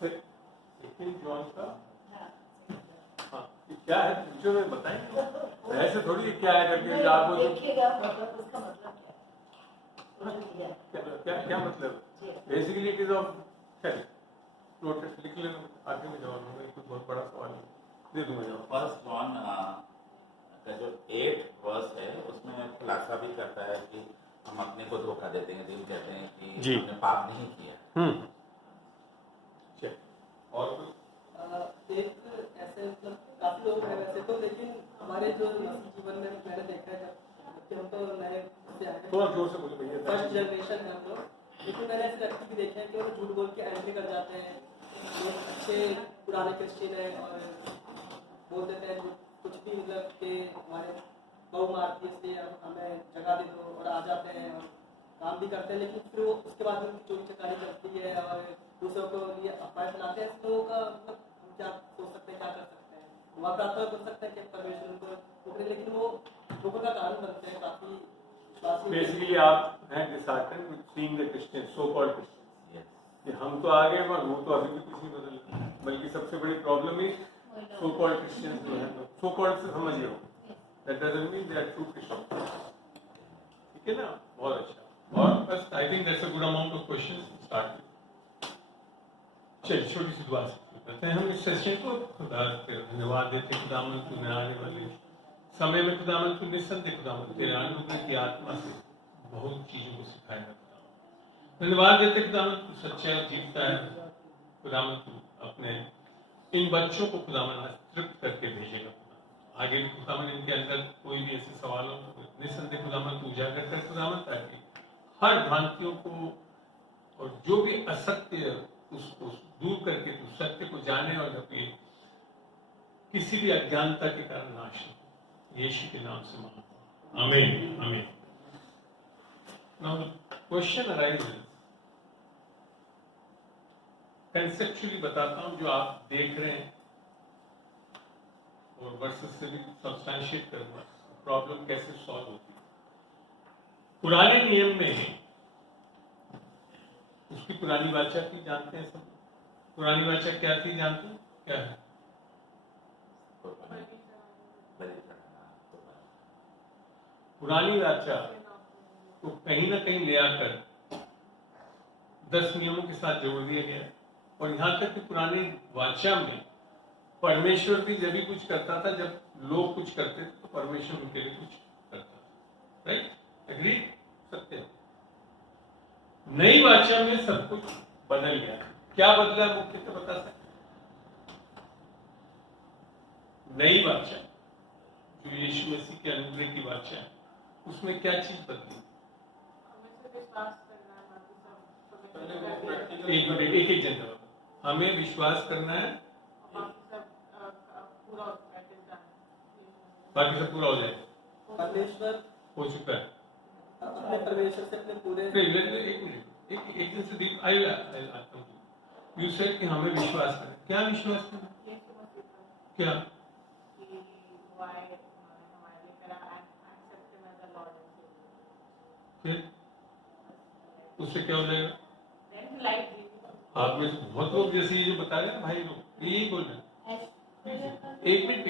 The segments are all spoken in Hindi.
सेकंड जॉन का हाँ क्या है पूछो मैं बताएंगे ऐसे थोड़ी क्या है करके आपको देखिएगा मतलब उसका मतलब क्या क्या मतलब basically it is of note लिख लेना आगे में जवाब दूंगा कुछ बहुत बड़ा सवाल है दे दूंगा जवाब। फर्स्ट जॉन का जो 8 वर्स है उसमें खुलासा भी करता है कि हम अपने को धोखा देते हैं, दिल कहते हैं कि हमने पाप नहीं किया। और एक ऐसे मतलब काफी लोग हैं वैसे तो, लेकिन हमारे जो मसीह जीवन में मैंने देखा है जब हम तो नए से आए थोड़ा जोर से बोलो भैया फर्स्ट जनरेशन है हम लोग, लेकिन मैंने ऐसे व्यक्ति भी देखे हैं कि वो झूठ बोल के एंट्री कर जाते हैं। लोग अच्छे पुराने क्रिश्चियन हैं और बोल देते हैं कुछ भी मतलब कि हमारे बहु मारती है इसलिए हमें जगह दे दो और आ जाते हैं और काम भी करते हैं, लेकिन फिर वो उसके बाद में उनकी चोरी चकारी चलती है और दूसरों को लिए अफवाह फैलाते हैं। लोगों का मतलब हम क्या सोच सकते हैं, क्या कर सकते हैं, वह प्रार्थना कर सकते हैं कि परमेश्वर उनको पकड़े, लेकिन वो लोगों का कारण बनते हैं काफी विश्वासी। बेसिकली आप हैं disheartened with seeing the Christian so called Christians कि हम तो आगे पर वो तो अभी भी कुछ नहीं बदल, बल्कि सबसे बड़ी प्रॉब्लम ही सो कॉल्ड क्रिश्चियंस जो है सो कॉल्ड से समझ लो that doesn't mean they are true Christian. ठीक है ना, बहुत अच्छा। और बस I think that's a good amount of questions start. चलिए छोटी सी दुआ से करते हैं हम इस सेशन को। खुदा तेरा धन्यवाद देते खुदावन तूने आने वाले समय में खुदावन तू निस्संदेह खुदावन तेरे अनुग्रह की आत्मा से बहुत चीजों को सिखाएगा खुदावन। धन्यवाद देते खुदावन तू सच्चा जीवता है खुदावन तू अपने इन बच्चों को खुदावन तृप्त करके भेजेगा। आगे भी खुदावन इनके अंदर कोई भी ऐसे सवालों को निस्संदेह खुदावन तू उजागर कर खुदावन ताकि हर भ्रांतियों को और जो भी असत्य उसको दूर करके तू सत्य को जाने और अपने किसी भी अज्ञानता के कारण नाश हो। यीशु के नाम से मांगता हूं, आमीन आमीन। नाउ क्वेश्चन अराइजेस, कंसेप्चुअली बताता हूं जो आप देख रहे हैं और वर्सेस से भी सब्सटैंशिएट करूंगा प्रॉब्लम कैसे सॉल्व होती है। पुराने नियम में उसकी पुरानी वाचा थी, जानते हैं सब। पुरानी वाचा क्या थी जानते हैं, क्या है? पुरानी वाचा को कहीं ना कहीं ले आकर 10 नियमों के साथ जोड़ दिया गया और यहाँ तक कि पुरानी वाचा में परमेश्वर भी जब भी कुछ करता था, जब लोग कुछ करते थे तो परमेश्वर उनके लिए कुछ करता था। Right, agree? सत्य। नई वाचा में सब कुछ बदल गया। क्या बदला मुख्यतः बता सकते? नई वाचा जो यीशु मसीह के अनुग्रह की वाचा है उसमें क्या चीज बदली? एक मिनट, एक जन हमें विश्वास करना है, बाकी सब पूरा हो जाएगा। परमेश्वर हो चुका है। अपने परमेश्वर से अपने पूरे एक दिन से डीप यू सेड कि हमें विश्वास करना। क्या विश्वास करना? क्या? फिर उससे क्या हो जाएगा? आप में बहुत लोग जैसे ये जो बता रहे हैं भाई लोग यही बोल रहे हैं। एक मिनट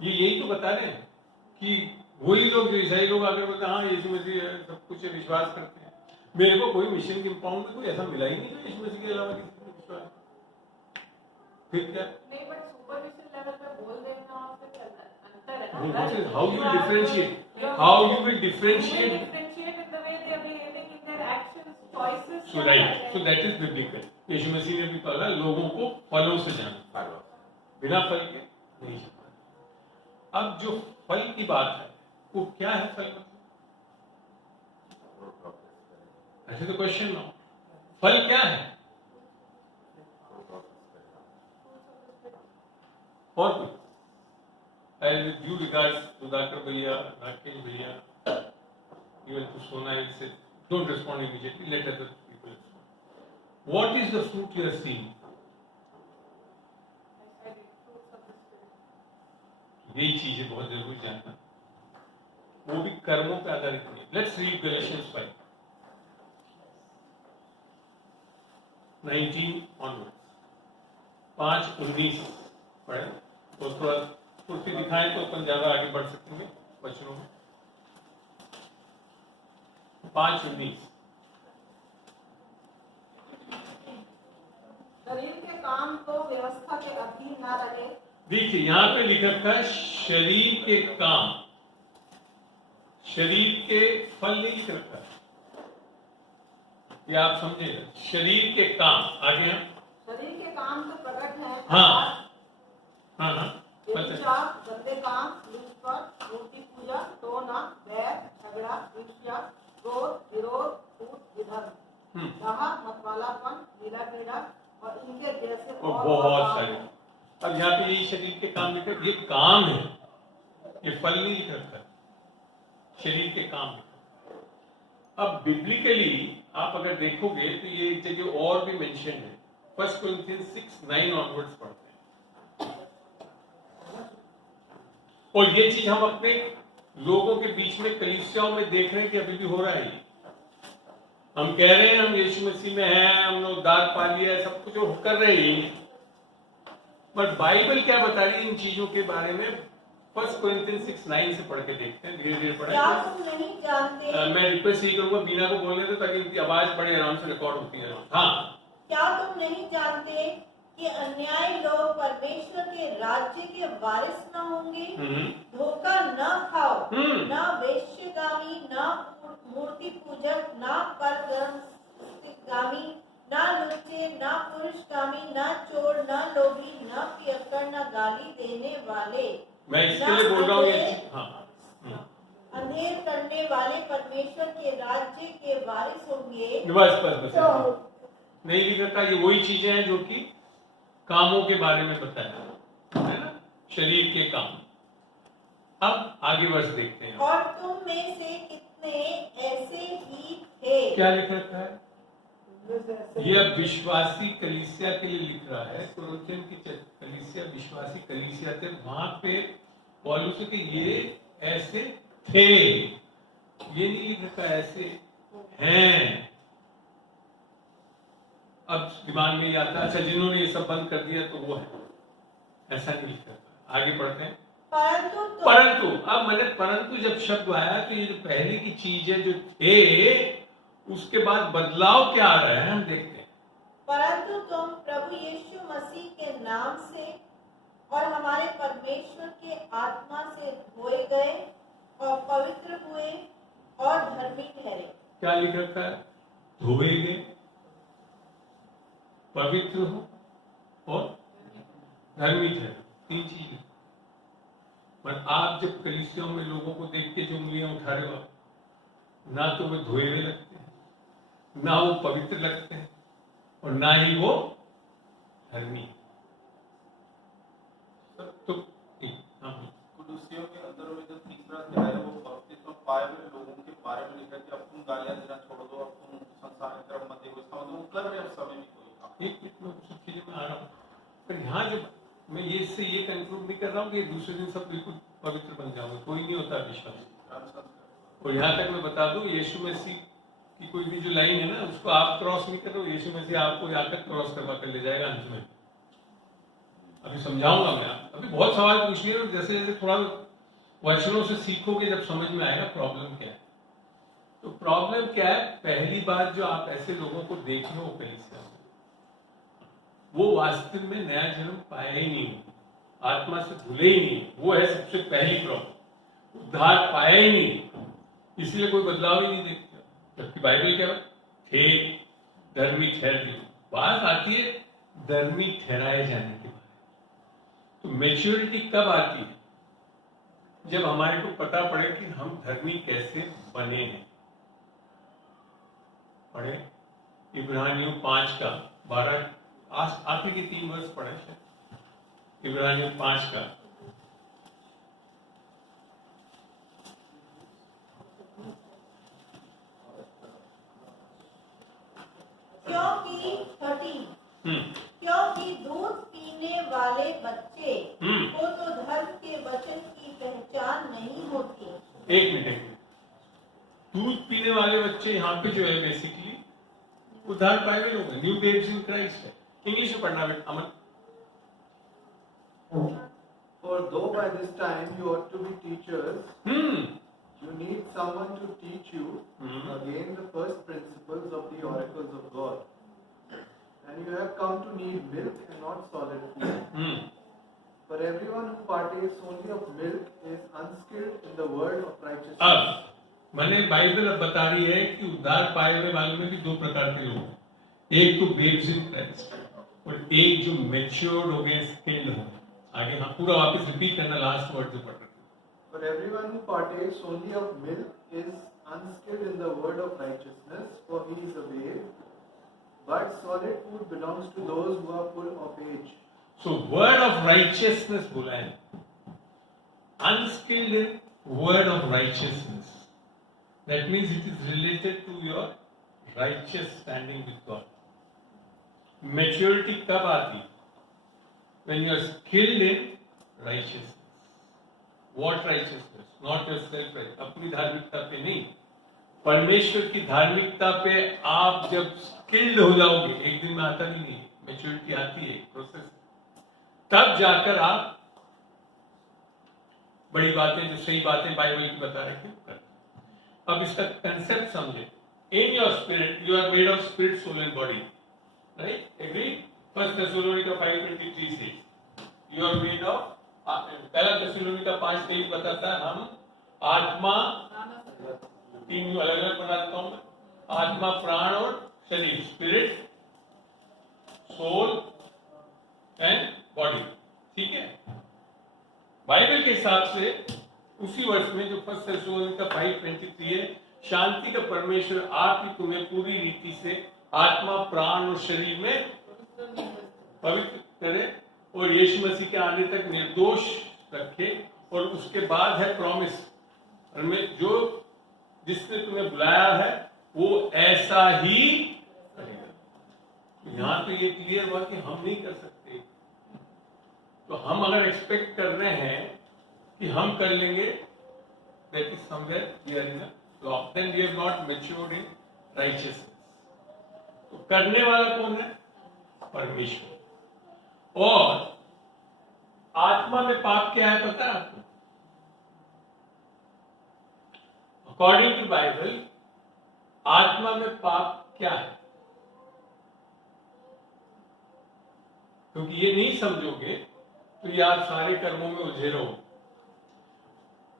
ये यही तो बता रहे हैं कि वही लोग जो ईसाई लोग आकर बोलते हैं हाँ यीशु मसीह है, सब कुछ विश्वास करते हैं। मेरे को कोई मिशन कंपाउंड में कोई ऐसा मिला ही नहीं जो यीशु मसीह के अलावा किसी को विश्वास। फिर क्या? नहीं, बट सुपरविजन लेवल पे बोल देना और फिर अंतर है ना। How you differentiate, how you will differentiate in the way they are behaving in their actions, choices. So right, so that is biblical. Yeshu Masih ने भी कहा लोगों को फलों से जानो, बिना फल के नहीं जानो। अब जो फल की बात है वो क्या है? फल ऐसे तो क्वेश्चन नो, फल क्या है? और कुछ ड्यू रिगार्ड्स टू डॉक्टर भैया, राकेश भैया, इवन टू सोना, say don't respond immediately, let other people respond. What is the fruit you are seeing? यही चीजें बहुत जरूरी जानना, वो भी कर्मों पर आधारित नहीं। Let's read Galatians 5। 19 ऑनवर्ड्स, 5:19 पढ़े तो थोड़ा कुर्सी दिखाएं तो अपन ज्यादा आगे बढ़ सकेंगे वचनों में। 5:19 शरीर के काम तो व्यवस्था के अधीन न रहे। देखिए यहाँ पे लिखा था शरीर के काम, शरीर के फल नहीं लिख रखा, ये आप समझेगा, शरीर के काम। आगे हम शरीर के काम तो प्रकट है। हाँ हाँ हाँ व्यभिचार, गंदे काम, लूटपाट, मूर्ति पूजा, टोना, बैर, झगड़ा, ईर्ष्या, क्रोध, विरोध, कूट, विधर्म, दाह, मतवालापन, लीला क्रीड़ा और इनके जैसे और बहुत सारे। अब यहाँ पे यही शरीर के काम लिखा, ये काम है, ये फल नहीं लिख रखा, शरीर के काम है। अब बिब्लिकली आप अगर देखोगे तो ये एक जगह और भी मेंशन है, 1 Corinthians 6:9 ऑनवर्ड्स पढ़ते हैं। और ये चीज हम अपने लोगों के बीच में कलीसियाओं में देख रहे हैं कि अभी भी हो रहा है। हम कह रहे हैं हम यीशु मसीह में हैं, हमने उद्धार पा लिया है, सब कुछ वो कर रहे हैं, पर बाइबल क्या बता रही है इन चीजों के बारे में? 1 Corinthians 6:9 से पढ़ के देखते हैं, धीरे धीरे क्या पढ़ें। तुम नहीं जानते? मैं रिक्वेस्ट यही करूंगा बीना को बोलने दो ताकि इनकी आवाज बड़े आराम से रिकॉर्ड होती है। हाँ, क्या तुम नहीं जानते कि अन्यायी लोग परमेश्वर के राज्य के वारिस न होंगे? धोखा न खाओ, न वेश्यगामी, न मूर्ति पूजक, न परगामी, न लुच्चे, न पुरुषगामी, न चोर, न लोभी, न पियक्कड़, न गाली देने वाले, मैं इसके लिए बोल रहा हूँ ये। हाँ, अंधेर करने वाले परमेश्वर के राज्य के वारिस होंगे। बस नहीं लिख रखा, ये वही चीजें हैं जो कि कामों के बारे में बताया है ना, शरीर के काम। अब आगे वर्ष देखते हैं। और तुम में से कितने ऐसे ही थे? क्या लिख रखा है? यह विश्वासी कलीसिया के लिए लिख रहा है। कुरिन्थियन की कलीसिया विश्वासी कलीसिया थे, वहां पे पौलुस के ये ऐसे थे, ये नहीं लिख रखा ऐसे हैं। अब दिमाग में ये आता है, अच्छा जिन्होंने ये सब बंद कर दिया तो वो है, ऐसा नहीं लिख रखा। आगे पढ़ते हैं। परंतु अब मैंने परंतु जब शब्द आया तो ये जो पहले की चीज है जो थे, उसके बाद बदलाव क्या आ रहा है हम देखते हैं। परंतु तुम प्रभु यीशु मसीह के नाम से और हमारे परमेश्वर के आत्मा से धोए गए और पवित्र हुए और धर्मी ठहरे। क्या लिख रखा है? धोए गए, पवित्र हो और धर्मी ठहरे, तीन चीज। पर आप जब कलीसियाओं में लोगों को देख के जो उंगलियां उठा रहे हो, ना तो वे धोए हुए लगते हैं, ना वो पवित्र लगते हैं, और ना ही वो धर्मी। तो कुलुसियों के अंदर में जो तीसरा अध्याय है वो बपतिस्मा पाए हुए लोगों के बारे में लिखा है कि अब तुम गालियां देना छोड़ दो, अब तुम संसार की तरफ मत देखो। इसका मतलब मतलब है उस समय में कोई एक सब चीजें में आ रहा हूँ, पर यहाँ जब मैं ये से ये कंक्लूड नहीं कर रहा हूँ कि दूसरे दिन सब बिल्कुल पवित्र बन जाओगे, कोई नहीं होता विश्वास। और यहाँ तक मैं बता दूं, यीशु मसीह की कोई भी जो लाइन है ना, उसको आप क्रॉस नहीं कर रहे हो, यीशु मसीह आपको यहाँ तक क्रॉस करवा कर ले जाएगा अंत में। अभी समझाऊंगा मैं, अभी बहुत सवाल पूछिए, जैसे जैसे थोड़ा वचनों से सीखोगे जब समझ में आएगा प्रॉब्लम क्या है। तो प्रॉब्लम क्या है? पहली बात जो आप ऐसे लोगों को देख रहे हो कलीसिया में, वो वास्तव में नया जन्म पाया ही नहीं, आत्मा से धुले ही नहीं, वो है सबसे पहली प्रॉब्लम। उद्धार पाया ही नहीं, इसलिए कोई बदलाव ही नहीं देखता। जबकि बाइबल क्या है? थे धर्मी ठहर दिए। बात आती है धर्मी ठहराए जाने के बारे में। तो मैच्योरिटी कब आती है? जब हमारे को पता पड़े कि हम धर्मी कैसे बने हैं। पढ़े इब्रानियों 5:12, आखिर के 3 वर्ष पढ़े थे। इब्रानियों 5 क्योंकि दूध पीने वाले बच्चे को तो धर्म के वचन की पहचान नहीं होती। एक मिनट, दूध पीने वाले बच्चे यहाँ पे जो है बेसिकली वो उद्धार पाए हुए लोग हैं, न्यू बेब्स इन क्राइस्ट है। इंग्लिश में पढ़ना बेटा अमन। For though by this time you ought to be teachers, you need someone to teach you again the first principles of the oracles of God. And you have come to need milk and not solid food. For everyone who partakes only of milk is unskilled in the word of righteousness. अब मैंने बाइबल अब बता रही है कि उद्धार पाए हुए मालूम है कि दो प्रकार के लोग हैं, एक तो बेब्स इन क्राइस्ट और एक जो मैच्योर्ड हो गए, स्किल्ड हो गए। आगे हाँ पूरा वापस रिपीट करना, लास्ट वर्ड जो पढ़ रहे थे। For everyone who partakes only of milk is unskilled in the word of righteousness, for he is a babe. But solid food belongs to those who are full of age. So word of righteousness बोला है, unskilled in word of righteousness. That means it is related to your righteous standing with God. Maturity कब आती? When you are skilled in righteousness. What righteousness? Not your self-righteousness. अपनी धार्मिकता पे नहीं, परमेश्वर की धार्मिकता पे आप जब स्किल्ड हो जाओगे, एक दिन में आता नहीं है, मैच्योरिटी आती है, प्रोसेस, तब जाकर आप बड़ी बातें, जो सही बातें बाइबल की बता रहे थे, करते। अब इसका कंसेप्ट समझे। In your spirit you are made of spirit, soul and body, right? Agree? First Thessalonica 5:23 से यू आर मेड ऑफ, पहला थेसलोनिका 5:23 बताता है हम आत्मा, तीन अलग अलग बना देता हूं मैं, आत्मा, प्राण और शरीर, स्पिरिट, सोल एंड बॉडी। ठीक है? बाइबल के हिसाब से उसी वर्ष में जो फर्स्ट थेसलोनिका 5:23 है, शांति का परमेश्वर आप ही तुम्हें पूरी रीति से आत्मा, प्राण और शरीर में पवित्र करे और यीशु मसीह के आने तक निर्दोष रखे। और उसके बाद है प्रॉमिस, जो जिसने तुम्हें बुलाया है वो ऐसा ही करेगा। यहां तो ये क्लियर हुआ कि हम नहीं कर सकते, तो हम अगर एक्सपेक्ट कर रहे हैं कि हम कर लेंगे, that is somewhere we are in law, then we have not matured in righteousness. तो करने वाला कौन है? परमेश्वर। और आत्मा में पाप क्या है पता है आपको? अकॉर्डिंग टू बाइबल आत्मा में पाप क्या है? क्योंकि ये नहीं समझोगे तो ये आप सारे कर्मों में उलझे रहोगे।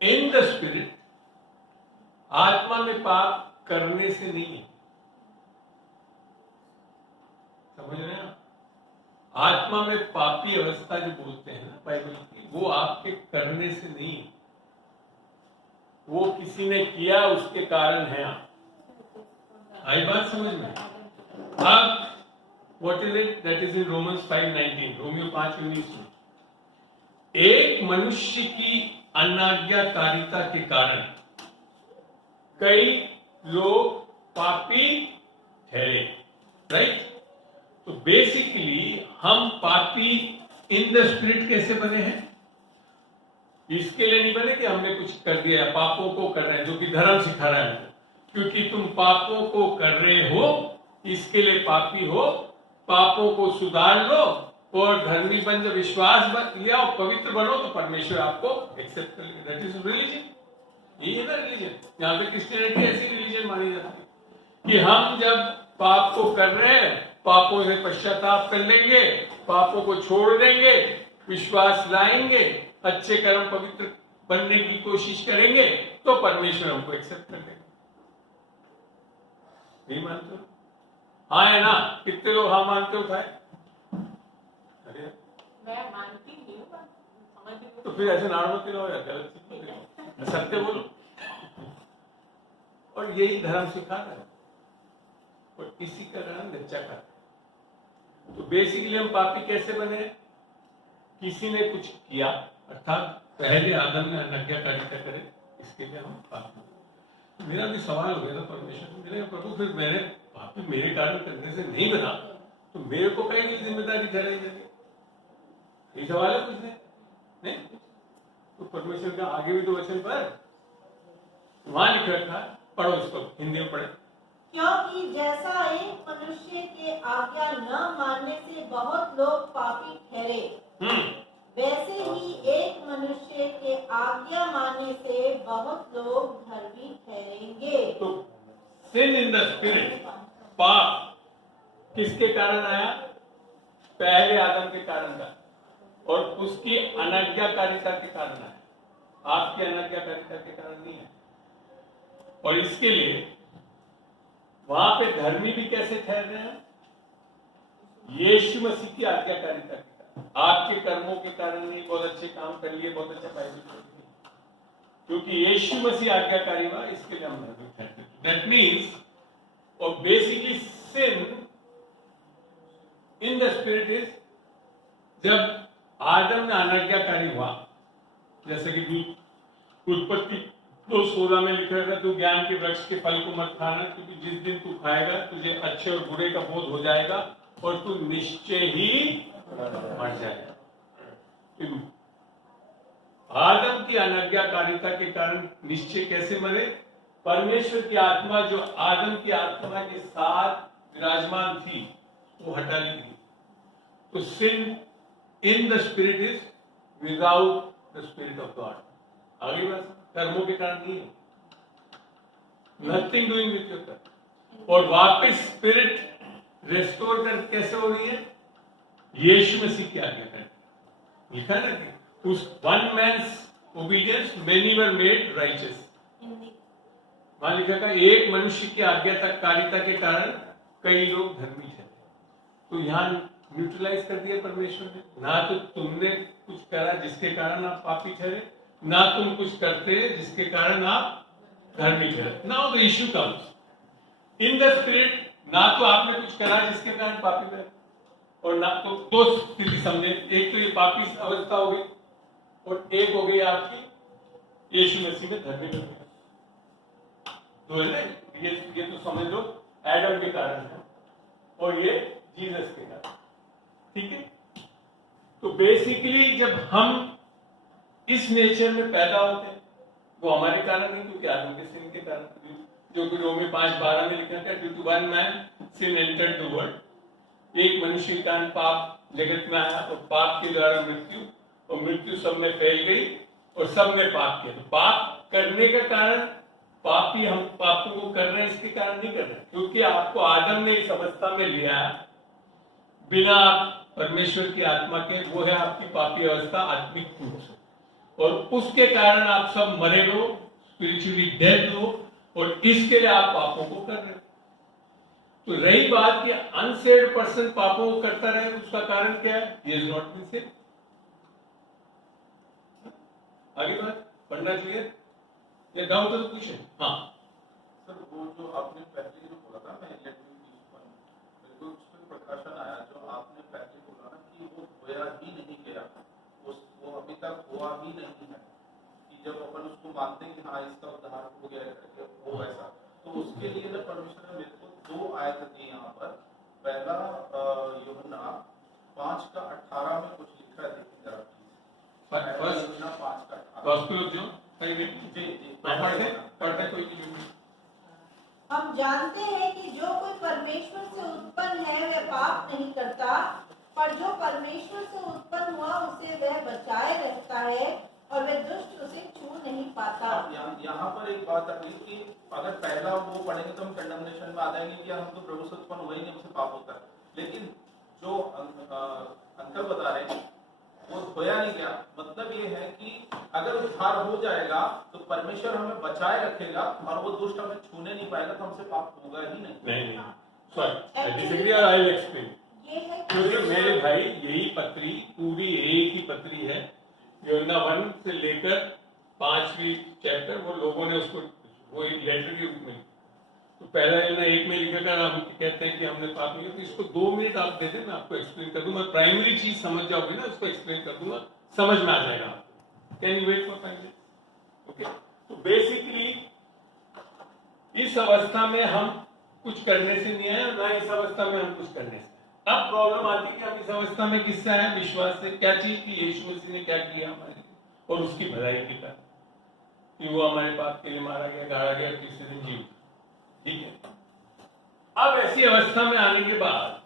इन द स्पिरिट आत्मा में पाप करने से नहीं है, समझ रहे हैं आप? आत्मा में पापी अवस्था जो बोलते हैं ना बाइबल की, वो आपके करने से नहीं है, वो किसी ने किया उसके कारण है। आप आई बात समझ में? अब what is it? That is in Romans 5:19, Romeo 5:19 में एक मनुष्य की अनाज्ञाकारिता के कारण कई लोग पापी ठहरे, राइट? तो बेसिकली हम पापी इन द स्पिरिट कैसे बने हैं? इसके लिए नहीं बने कि हमने कुछ कर दिया, पापों को कर रहे हैं, जो कि धर्म सिखा रहा है हमको, क्योंकि तुम पापों को कर रहे हो इसके लिए पापी हो। पापों को सुधार लो और धर्मी बन, जब विश्वास लिया और पवित्र बनो तो परमेश्वर आपको एक्सेप्ट कर लेगा। That is religion. यही है ना रिलीजन। यहाँ पे क्रिश्चियनिटी ऐसी रिलीजन मानी जाती है कि हम जब पाप को कर रहे हैं, पापों से पश्चाताप कर लेंगे, पापों को छोड़ देंगे, विश्वास लाएंगे, अच्छे कर्म, पवित्र बनने की कोशिश करेंगे तो परमेश्वर हमको एक्सेप्ट कर लेगा। नहीं मानते हो? हाँ है ना? कितने लोग हाँ मानते हो? अरे मैं मानती नहीं हूँ, समझती हूँ। तो फिर ऐसे नाड़ों के हो जाता है, सत्य बोलो। और यही धर्म सिखा रहा है और इसी का नाम लज्जा का। तो बेसिकली हम पापी कैसे बने? किसी ने कुछ किया, अर्थात पहले आदम ने अनाज्ञाकारिता करे, इसके लिए हम पापी। मेरा भी सवाल हो गया था परमेश्वर से, मेरे प्रभु फिर मैंने पापी मेरे कारण करने से नहीं बना तो मेरे को कहीं जिम्मेदारी ठहराई जाती? ये सवाल है कुछ नहीं? तो परमेश्वर का आगे भी तो वचन पर वहां लिख रखा है, पढ़ो इसको, हिंदी में पढ़े। क्योंकि जैसा एक मनुष्य के आज्ञा न मानने से बहुत लोग पापी ठहरे, वैसे ही एक मनुष्य के आज्ञा मानने से बहुत लोग धर्मी ठहरेंगे। तो sin in the spirit, पाप किसके कारण आया? पहले आदम के कारण था, और उसकी अनाज्ञाकारिता के कारण आया, आपकी अनाज्ञाकारिता के कारण नहीं है। और इसके लिए वहां पे धर्मी भी कैसे ठहर रहे हैं? यीशु मसीह की आज्ञाकारिता के कारण, आपके कर्मों के कारण नहीं। बहुत अच्छे काम कर लिए, बहुत अच्छा बाइबल पढ़ लिए, क्योंकि यीशु मसीह आज्ञाकारी हुआ, इसके लिए हम धर्मी ठहरते हैं। दैट मीन्स, और basically sin in the spirit is, जब आदम में अनाज्ञाकारी हुआ, जैसे कि उत्पत्ति 2:16 में लिखा था, तू ज्ञान के वृक्ष के फल को मत खाना, क्योंकि जिस दिन तू खाएगा तुझे अच्छे और बुरे का बोध हो जाएगा और तू निश्चय ही मर जाएगा। आदम की अनाज्ञाकारिता के कारण निश्चय कैसे मरे? परमेश्वर की आत्मा जो आदम की आत्मा के साथ विराजमान थी वो हटा ली गई। तो sin in the spirit is without the spirit of God. आगे बात, कर्मों के कारण नहीं है, नथिंग डूइंग विथ योर कर्म। और वापस स्पिरिट रेस्टोर कर कैसे हो रही है? यीशु मसीह की आज्ञा कर, लिखा ना कि उस one man's obedience many were made righteous. वहां लिखा था एक मनुष्य की आज्ञाकारिता के कारण कई लोग धर्मी थे। तो यहाँ न्यूट्रलाइज कर दिया परमेश्वर ने, ना तो तुमने कुछ करा जिसके कारण आप पापी ठहरे, ना तुम कुछ करते जिसके कारण आप धर्मी ठहरे। Now the issue comes in the spirit, ना तो आपने कुछ करा जिसके कारण पापी ठहरे, और ना तो दो स्थिति समझे, एक तो ये पापी अवस्था हो गई और एक हो गई आपकी यीशु मसीह में धर्मी बन गया। तो है ना, ये तो समझ लो एडम के कारण है और ये जीसस के कारण, ठीक है। तो बेसिकली जब हम इस नेचर में पैदा होते हैं, वो हमारे कारण नहीं, क्योंकि आदम के सिन के कारण, जो कि रोमी 5:12 में लिखा था, due to one man sin entered the world. एक मनुष्य के कारण पाप जगत में आया, और पाप के द्वारा मृत्यु, और मृत्यु सब में फैल गई और सब ने पाप किया। तो पाप करने का कारण, पापी हम पापों को कर रहे हैं इसके कारण नहीं कर रहे, क्योंकि आपको आदम ने इस अवस्था में लिया बिना परमेश्वर की आत्मा के, वो है आपकी पापी अवस्था आत्मिक रूप से, और उसके कारण आप सब मरे हो, स्पिरिचुअली डेड हो, और इसके लिए आप पापों को कर रहे हो। तो रही बात कि अनसेव्ड पर्सन पापों को करता रहे, उसका कारण क्या है? He is not been saved. आगे बात पढ़ना चाहिए, ये डाउट है तो पूछे। हाँ सर, वो जो आपने पहले जो बोला था, मैं बिल्कुल उसमें प्रकाशन आया, जो आपने पहले बोला ना कि वो होया ही नहीं गया, वो अभी तक हुआ ही नहीं है, कि जब अपन उसको मानते हैं कि हाँ इसका उद्धार हो गया करके, वो ऐसा, तो उसके लिए ना परमेश्वर ने मेरे को 2 आयत दी यहाँ पर। पहला यूहन्ना 5:18 में कुछ लिखा है, देखिए जरा प्लीज। यूहन्ना 5:18 पढ़ते कोई नहीं। हम जानते हैं कि जो कोई परमेश्वर से उत्पन्न है वह पाप नहीं करता, पर जो परमेश्वर से उत्पन्न हुआ उसे वह बचाए रहता है, और वह दुष्ट उसे छू नहीं पाता। यहाँ पर एक बात आती है कि अगर पहला वो पढ़ेंगे तो हम कंडमनेशन में आ जाएंगे कि हम तो प्रभु से उत्पन्न हुए नहीं, हमसे पाप होता है। लेकिन जो अंकल बता रहे हैं वो होया नहीं गया, मतलब ये है कि अगर उद्धार हो जाएगा तो परमेश्वर हमें बचाए रखेगा और वो दुष्ट हमें छूने नहीं पाएगा, तो हमसे पाप होगा ही नहीं। क्योंकि मेरे भाई यही पत्री पूरी एक ही पत्री है, यूहन्ना 1 से लेकर 5वीं चैप्टर, वो लोगों ने उसको वो लेटर के रूप में, तो पहला यूहन्ना 1 में लिखा था, हम कहते हैं कि हमने पाप नहीं किया। तो इसको 2 मिनट आप दे दें, मैं आपको एक्सप्लेन कर दूंगा। प्राइमरी चीज समझ जाओगे ना, उसको एक्सप्लेन कर दूंगा, समझ में आ जाएगा आपको। Can you wait for 5 minute? Okay. तो बेसिकली इस अवस्था में हम कुछ करने से नहीं है, ना इस अवस्था में हम कुछ करने से। अब प्रॉब्लम आती है कि हम इस अवस्था में किससे है? विश्वास से। क्या चीज की? यीशु मसीह ने क्या किया हमारे लिए और उसकी भलाई की कारण, कि वो हमारे पाप के लिए मारा गया, गाड़ा गया, तीसरे दिन जी उठा। ठीक है। अब ऐसी अवस्था में आने के बाद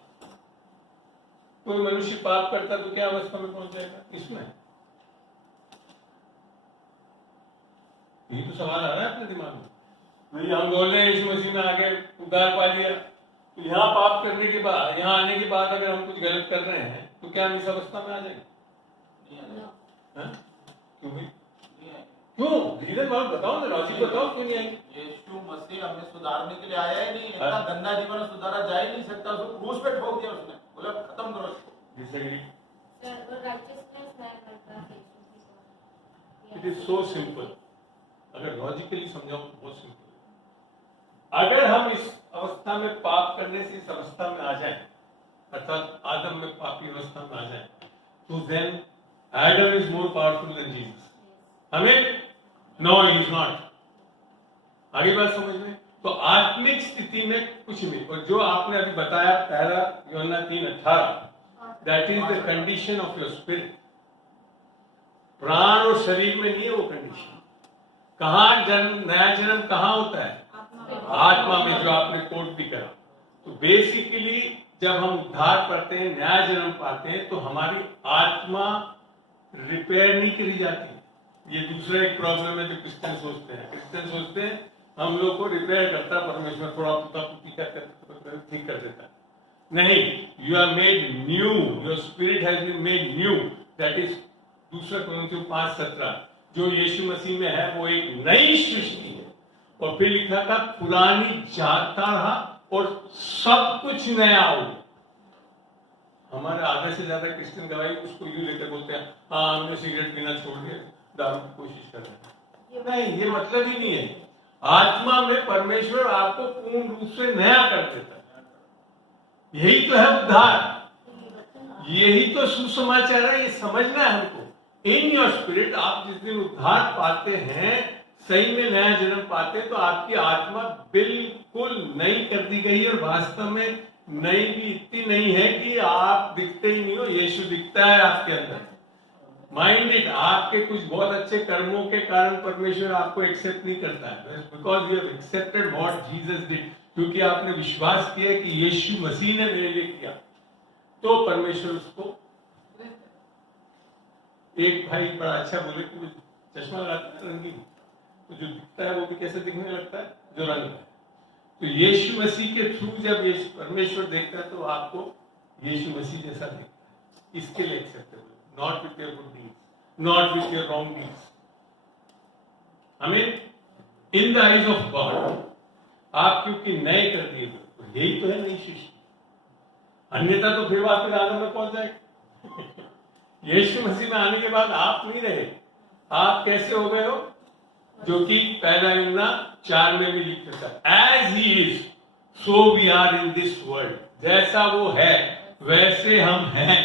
कोई मनुष्य पाप करता तो क्या अवस्था में पहुंच जाएगा? इसमें यही तो सवाल आ रहा है अपने दिमाग में। भाई हम बोल रहे हैं यीशु मसीह में आगे उद्धार पा लिया, तो यहाँ पाप करने के बाद, यहाँ आने के बाद अगर हम कुछ गलत कर रहे हैं तो क्या हम इस अवस्था में आ जाएंगे? क्यों भाई? क्यों? रीजन बताओ ना, लॉजिक बताओ, क्यों नहीं आएंगे? यीशु मसीह हमें सुधारने के लिए आया ही नहीं, इतना गंदा जीवन सुधारा जा ही नहीं सकता, उसको क्रूस पे ठोक दिया उसने, बोला खत्म करो इसको। It is so simple. अगर लॉजिकली समझाओ तो बहुत सिंपल है। अगर हम इस अवस्था में पाप करने से इस अवस्था में आ जाएं, अर्थात आदम में पापी अवस्था में आ जाएं, तो then Adam is more powerful than Jesus. हमें नो ही इज नॉट। आगे बात समझ में? तो आत्मिक स्थिति में कुछ भी, और जो आपने अभी बताया पहला यूहन्ना 3:18, that is the condition of your spirit. प्राण और शरीर में नहीं है वो कंडीशन। कहाँ जन्म, नया जन्म कहाँ होता है? आत्मा में, जो आपने कोट भी करा। तो बेसिकली जब हम उद्धार पाते हैं, नया जन्म पाते हैं, तो हमारी आत्मा रिपेयर नहीं करी जाती। ये दूसरा एक प्रॉब्लम है जो क्रिश्चियन सोचते हैं। क्रिश्चियन सोचते हैं हम लोग को रिपेयर करता परमेश्वर, थोड़ा पुता पुती कर ठीक कर देता है। नहीं, you are made new, your spirit has been made new. That is 2 कोरिन्थियों 5:17। जो यीशु मसीह में है वो एक नई सृष्टि है। और फिर लिखा था पुरानी जाता रहा और सब कुछ नया हो गया। हमारे आधे से ज्यादा क्रिश्चियन गवाही उसको यूं लेकर बोलते हैं, हाँ हमने सिगरेट पीना छोड़ दिया, दारू की कोशिश कर रहे हैं। नहीं, ये मतलब ही नहीं है। आत्मा में परमेश्वर आपको पूर्ण रूप से नया कर देता है। यही तो है उद्धार, यही तो सुसमाचार है। ये समझना है हमको। इन योर स्पिरिट, आप जिस दिन उद्धार पाते हैं, सही में नया जन्म पाते हैं, तो आपकी आत्मा बिल्कुल नई कर दी गई है। और वास्तव में नई भी इतनी नहीं है कि आप दिखते ही नहीं हो, यीशु दिखता है आपके अंदर। माइंड इट, आपके कुछ बहुत अच्छे कर्मों के कारण परमेश्वर आपको एक्सेप्ट नहीं करता है, because you have accepted what Jesus did. क्योंकि आपने विश्वास किया कि यीशु मसीह ने मेरे लिए किया, तो परमेश्वर उसको। एक भाई बड़ा अच्छा बोले कि चश्मा लगाता है रंगीन, तो जो दिखता है वो भी कैसे दिखने लगता है? जो रंग है। तो यीशु मसीह के थ्रू जब यीशु परमेश्वर देखता है तो आपको यीशु मसीह जैसा दिखता है। इसके लिए acceptable, not with your good deeds, not with your wrong deeds. हमें in the eyes of God आप क्योंकि नए कर दिए, तो यही तो है नई सृष्टि। अन्यथा तो फिर वापस आदम में पहुंच जाएगा। यीशु मसीह में आने के बाद आप नहीं रहे, आप कैसे हो गए हो? जो कि पहला यूहन्ना 4 में भी लिखा था, as he is so we are in this world. जैसा वो है वैसे हम हैं।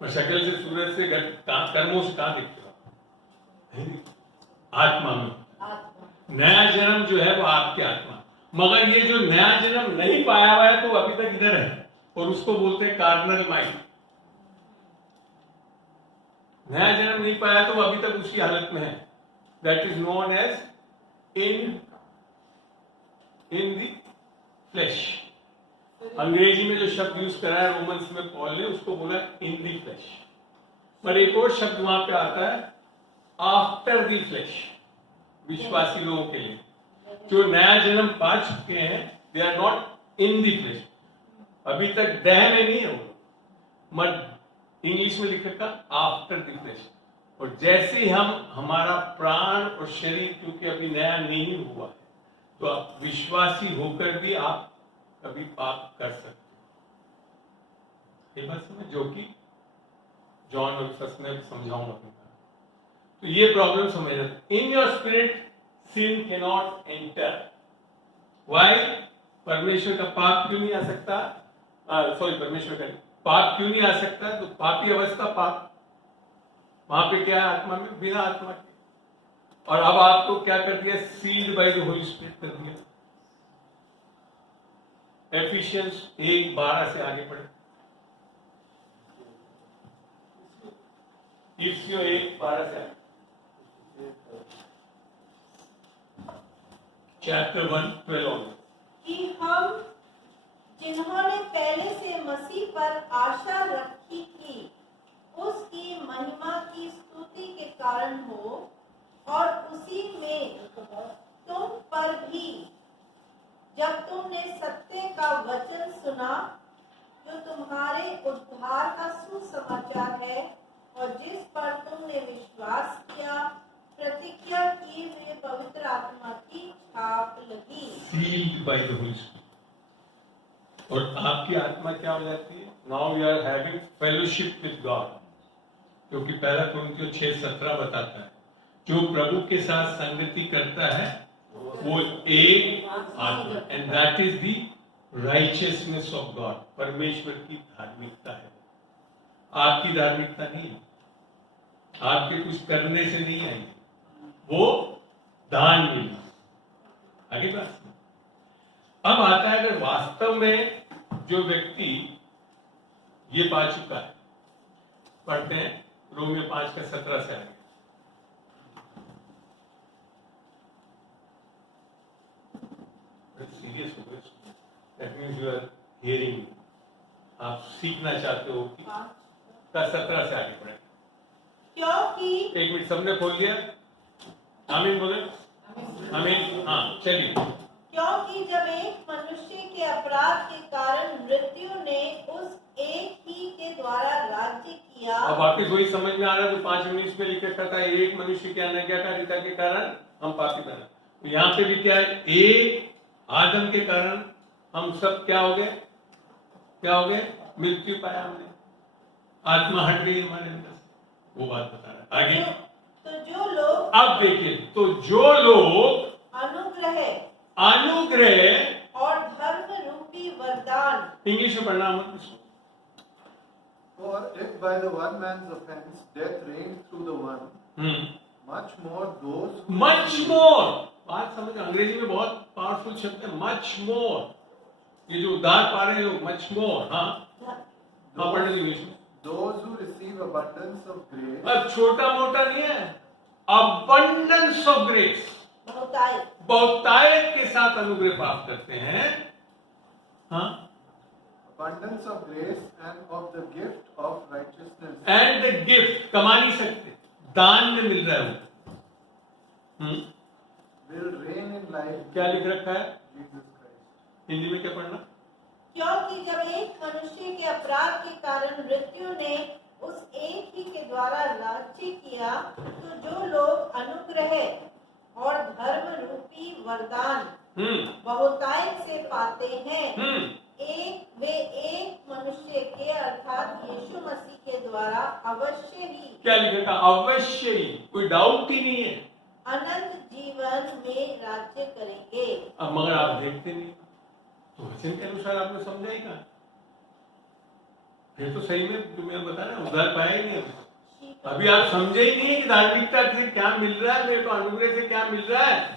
और शक्ल से, सूरज से, कर्मों से कहां दिखते हो? आत्मा में। नया जन्म जो है वो आपकी आत्मा। मगर ये जो नया जन्म नहीं पाया हुआ है तो अभी तक इधर है, और उसको बोलते हैं कार्नल माइंड। नया जन्म नहीं पाया तो अभी तक उसी हालत में है। That is known as in the flesh. अंग्रेजी में जो शब्द यूज करा है रोमन्स में पॉल ने, उसको बोला इन द फ्लैश। पर एक और शब्द वहां पे आता है आफ्टर द फ्लैश, विश्वासी लोगों के लिए जो नया जन्म पा चुके हैं। They are not in the flesh, अभी तक देह में नहीं है वो, मगर इंग्लिश में लिखा था आफ्टर द फ्लैश। और जैसे ही हमारा प्राण और शरीर क्योंकि अभी नया नहीं हुआ है, तो आप विश्वासी होकर भी आप कभी पाप कर सकते हो। ये बात समझ, जो कि जॉन और फर्स्ट में समझाऊंगा। तो ये प्रॉब्लम समझना। इन your spirit sin cannot enter. Why? परमेश्वर का पाप क्यों नहीं आ सकता? परमेश्वर का पाप क्यों नहीं आ सकता? तो पापी अवस्था, पाप वहां पे क्या है? आत्मा में, बिना आत्मा के। और अब आपको क्या कर दिया? Sealed by the Holy Spirit कर दिया। एफिशिएंस 1:12 से आगे पढ़े। इफ्सियों 1:12 से आगे, चैप्टर 1:12 कि हम जिन्होंने पहले से मसीह पर आशा रखी थी, उसकी महिमा की स्तुति के कारण हो, और उसी में तुम पर भी, जब तुमने सत्य का वचन सुना, जो तुम्हारे उद्धार का सुसमाचार है, और जिस पर तुमने विश्वास किया, प्रतिज्ञा की हुई पवित्र आत्मा की छाप लगी। Sealed by the Holy Spirit. और आपकी आत्मा क्या हो जाती है? Now we are having fellowship with God. क्योंकि पहला कुरिन्थियों 6:17 बताता है, जो प्रभु के साथ संगति करता है वो एक आत्मा, and that is the righteousness of God. परमेश्वर की धार्मिकता है, आपकी धार्मिकता नहीं, आपके कुछ करने से नहीं आएगी, वो दान मिलना। आगे बात अब आता है, अगर वास्तव में जो व्यक्ति ये पा चुका है, पढ़ते हैं रोमियो 5:17 से आगे। सीरियस हो गए, that means you are hearing, आप सीखना चाहते हो कि 17 से आगे बढ़े। क्योंकि एक मिनट, सबने खोल लिया? आमीन बोले, आमीन। हाँ चलिए। क्योंकि जब एक मनुष्य के अपराध के कारण मृत्यु ने उस एक ही के द्वारा राज्य किया। अब वापिस वही समझ में आ रहा है जो 5:19 में लिखा था, एक मनुष्य की अनाज्ञाकारिता के कारण हम पापी बने। तो यहाँ पे भी क्या है, एक आदम के कारण हम सब क्या हो गए, क्या हो गए? मृत्यु पाया हमने, आत्मा हट गई हमारे अंदर से, वो बात बता रहा है आगे। तो जो लोग, अब देखिए, तो जो लोग अनुग्रह और धर्म रूपी वरदान, इंग्लिश में पढ़ना मत इसको। For if by the one man's offense death reigned through the one, much more those who much more, बात समझ, अंग्रेजी में बहुत पावरफुल शब्द है मच मोर। ये जो उद्धार पा रहे हैं लोग, मच मोर। हाँ पढ़ने इंग्लिश में। those who receive abundance of grace, अब छोटा मोटा नहीं है, अबंडेंस ऑफ ग्रेस, बहुतायत के साथ अनुग्रह प्राप्त करते हैं। हाँ, abundance of grace and of the gift of righteousness, and the gift, कमा नहीं सकते, दान में मिल रहा है वो। will reign in life. क्या लिख रखा है Jesus Christ. हिंदी में? क्या पढ़ना? क्योंकि जब एक मनुष्य के अपराध के कारण मृत्यु ने उस एक ही के द्वारा राज्य किया, तो जो लोग अनुग्रह और धर्म रूपी वरदान बहुतायत से पाते हैं, वे एक मनुष्य के अर्थात यीशु मसीह के द्वारा अवश्य ही, क्या लिखा? अवश्य ही, कोई डाउट ही नहीं है, अनंत जीवन में राज्य करेंगे। अब मगर आप देखते नहीं, तो वचन के अनुसार आपने समझा ही कहा, फिर तो सही में तुम्हें बता रहा उद्धार पाया ही नहीं। अभी आप समझे ही नहीं है कि धार्मिकता से क्या मिल रहा है, मेरे को अनुग्रह से क्या मिल रहा है।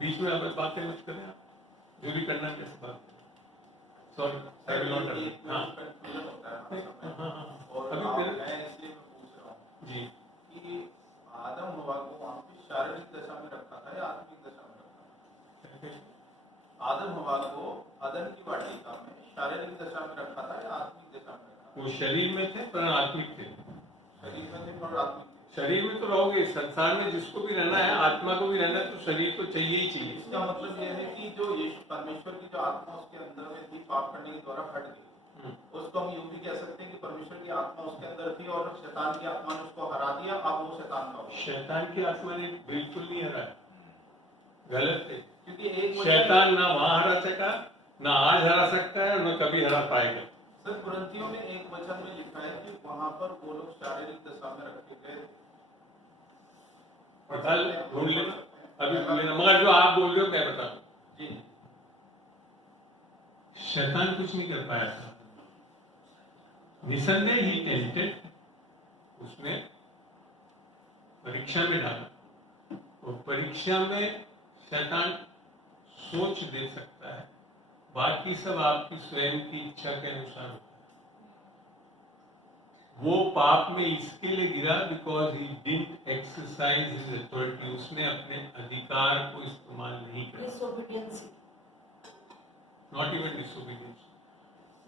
बीच में आप बातें मत करें, आप जो भी करना कैसे बात करें। Sorry, I will not. और मैं इसलिए पूछ रहा हूँ जी कि आदम हवा को वहाँ पे शारीरिक दशा में रखा था या आत्मिक दशा में रखा था? आदम हवा को अदन की वाटिका में शारीरिक दशा में रखा था या आत्मिक दशा में रखा था? वो शरीर में थे पर आत्मिक थे। शरीर में थे और आत्मिक थे। शरीर में तो रहोगे, संसार में जिसको भी रहना है, आत्मा को भी रहना है, तो शरीर तो चाहिए ही चाहिए। इसका मतलब यह है कि जो यीशु परमेश्वर की जो आत्मा उसके अंदर में थी, पाप करने के द्वारा हट गई, उसको हम यूं भी कह सकते हैं कि परमेश्वर की आत्मा उसके अंदर थी और शैतान की आत्मा ने उसको हरा दिया, अब वो शैतान का हो गया। शैतान की आत्मा ने बिल्कुल नहीं हराया, गलत है। क्योंकि एक शैतान ना वहां हरा सका, ना आज हरा सकता है, ना कभी हरा पाएगा। सर, कुरिन्थियों में एक वचन में लिखा है कि वहां पर वो लोग शारीरिक दशा में रखे गए। ढूंढ लेना, अभी ढूंढ लेना, मगर जो आप बोल रहे हो मैं बता दूं, शैतान कुछ नहीं कर पाया था। निसंदेह ही टेंटेड, उसने परीक्षा में डाला, और परीक्षा में शैतान सोच दे सकता है, बाकी सब आपकी स्वयं की इच्छा के अनुसार होता है। वो पाप में इसके लिए गिरा because he didn't exercise his authority, उसने अपने अधिकार को इस्तेमाल नहीं किया, डिसोबीडियंस, नॉट इवन डिसोबीडियंस,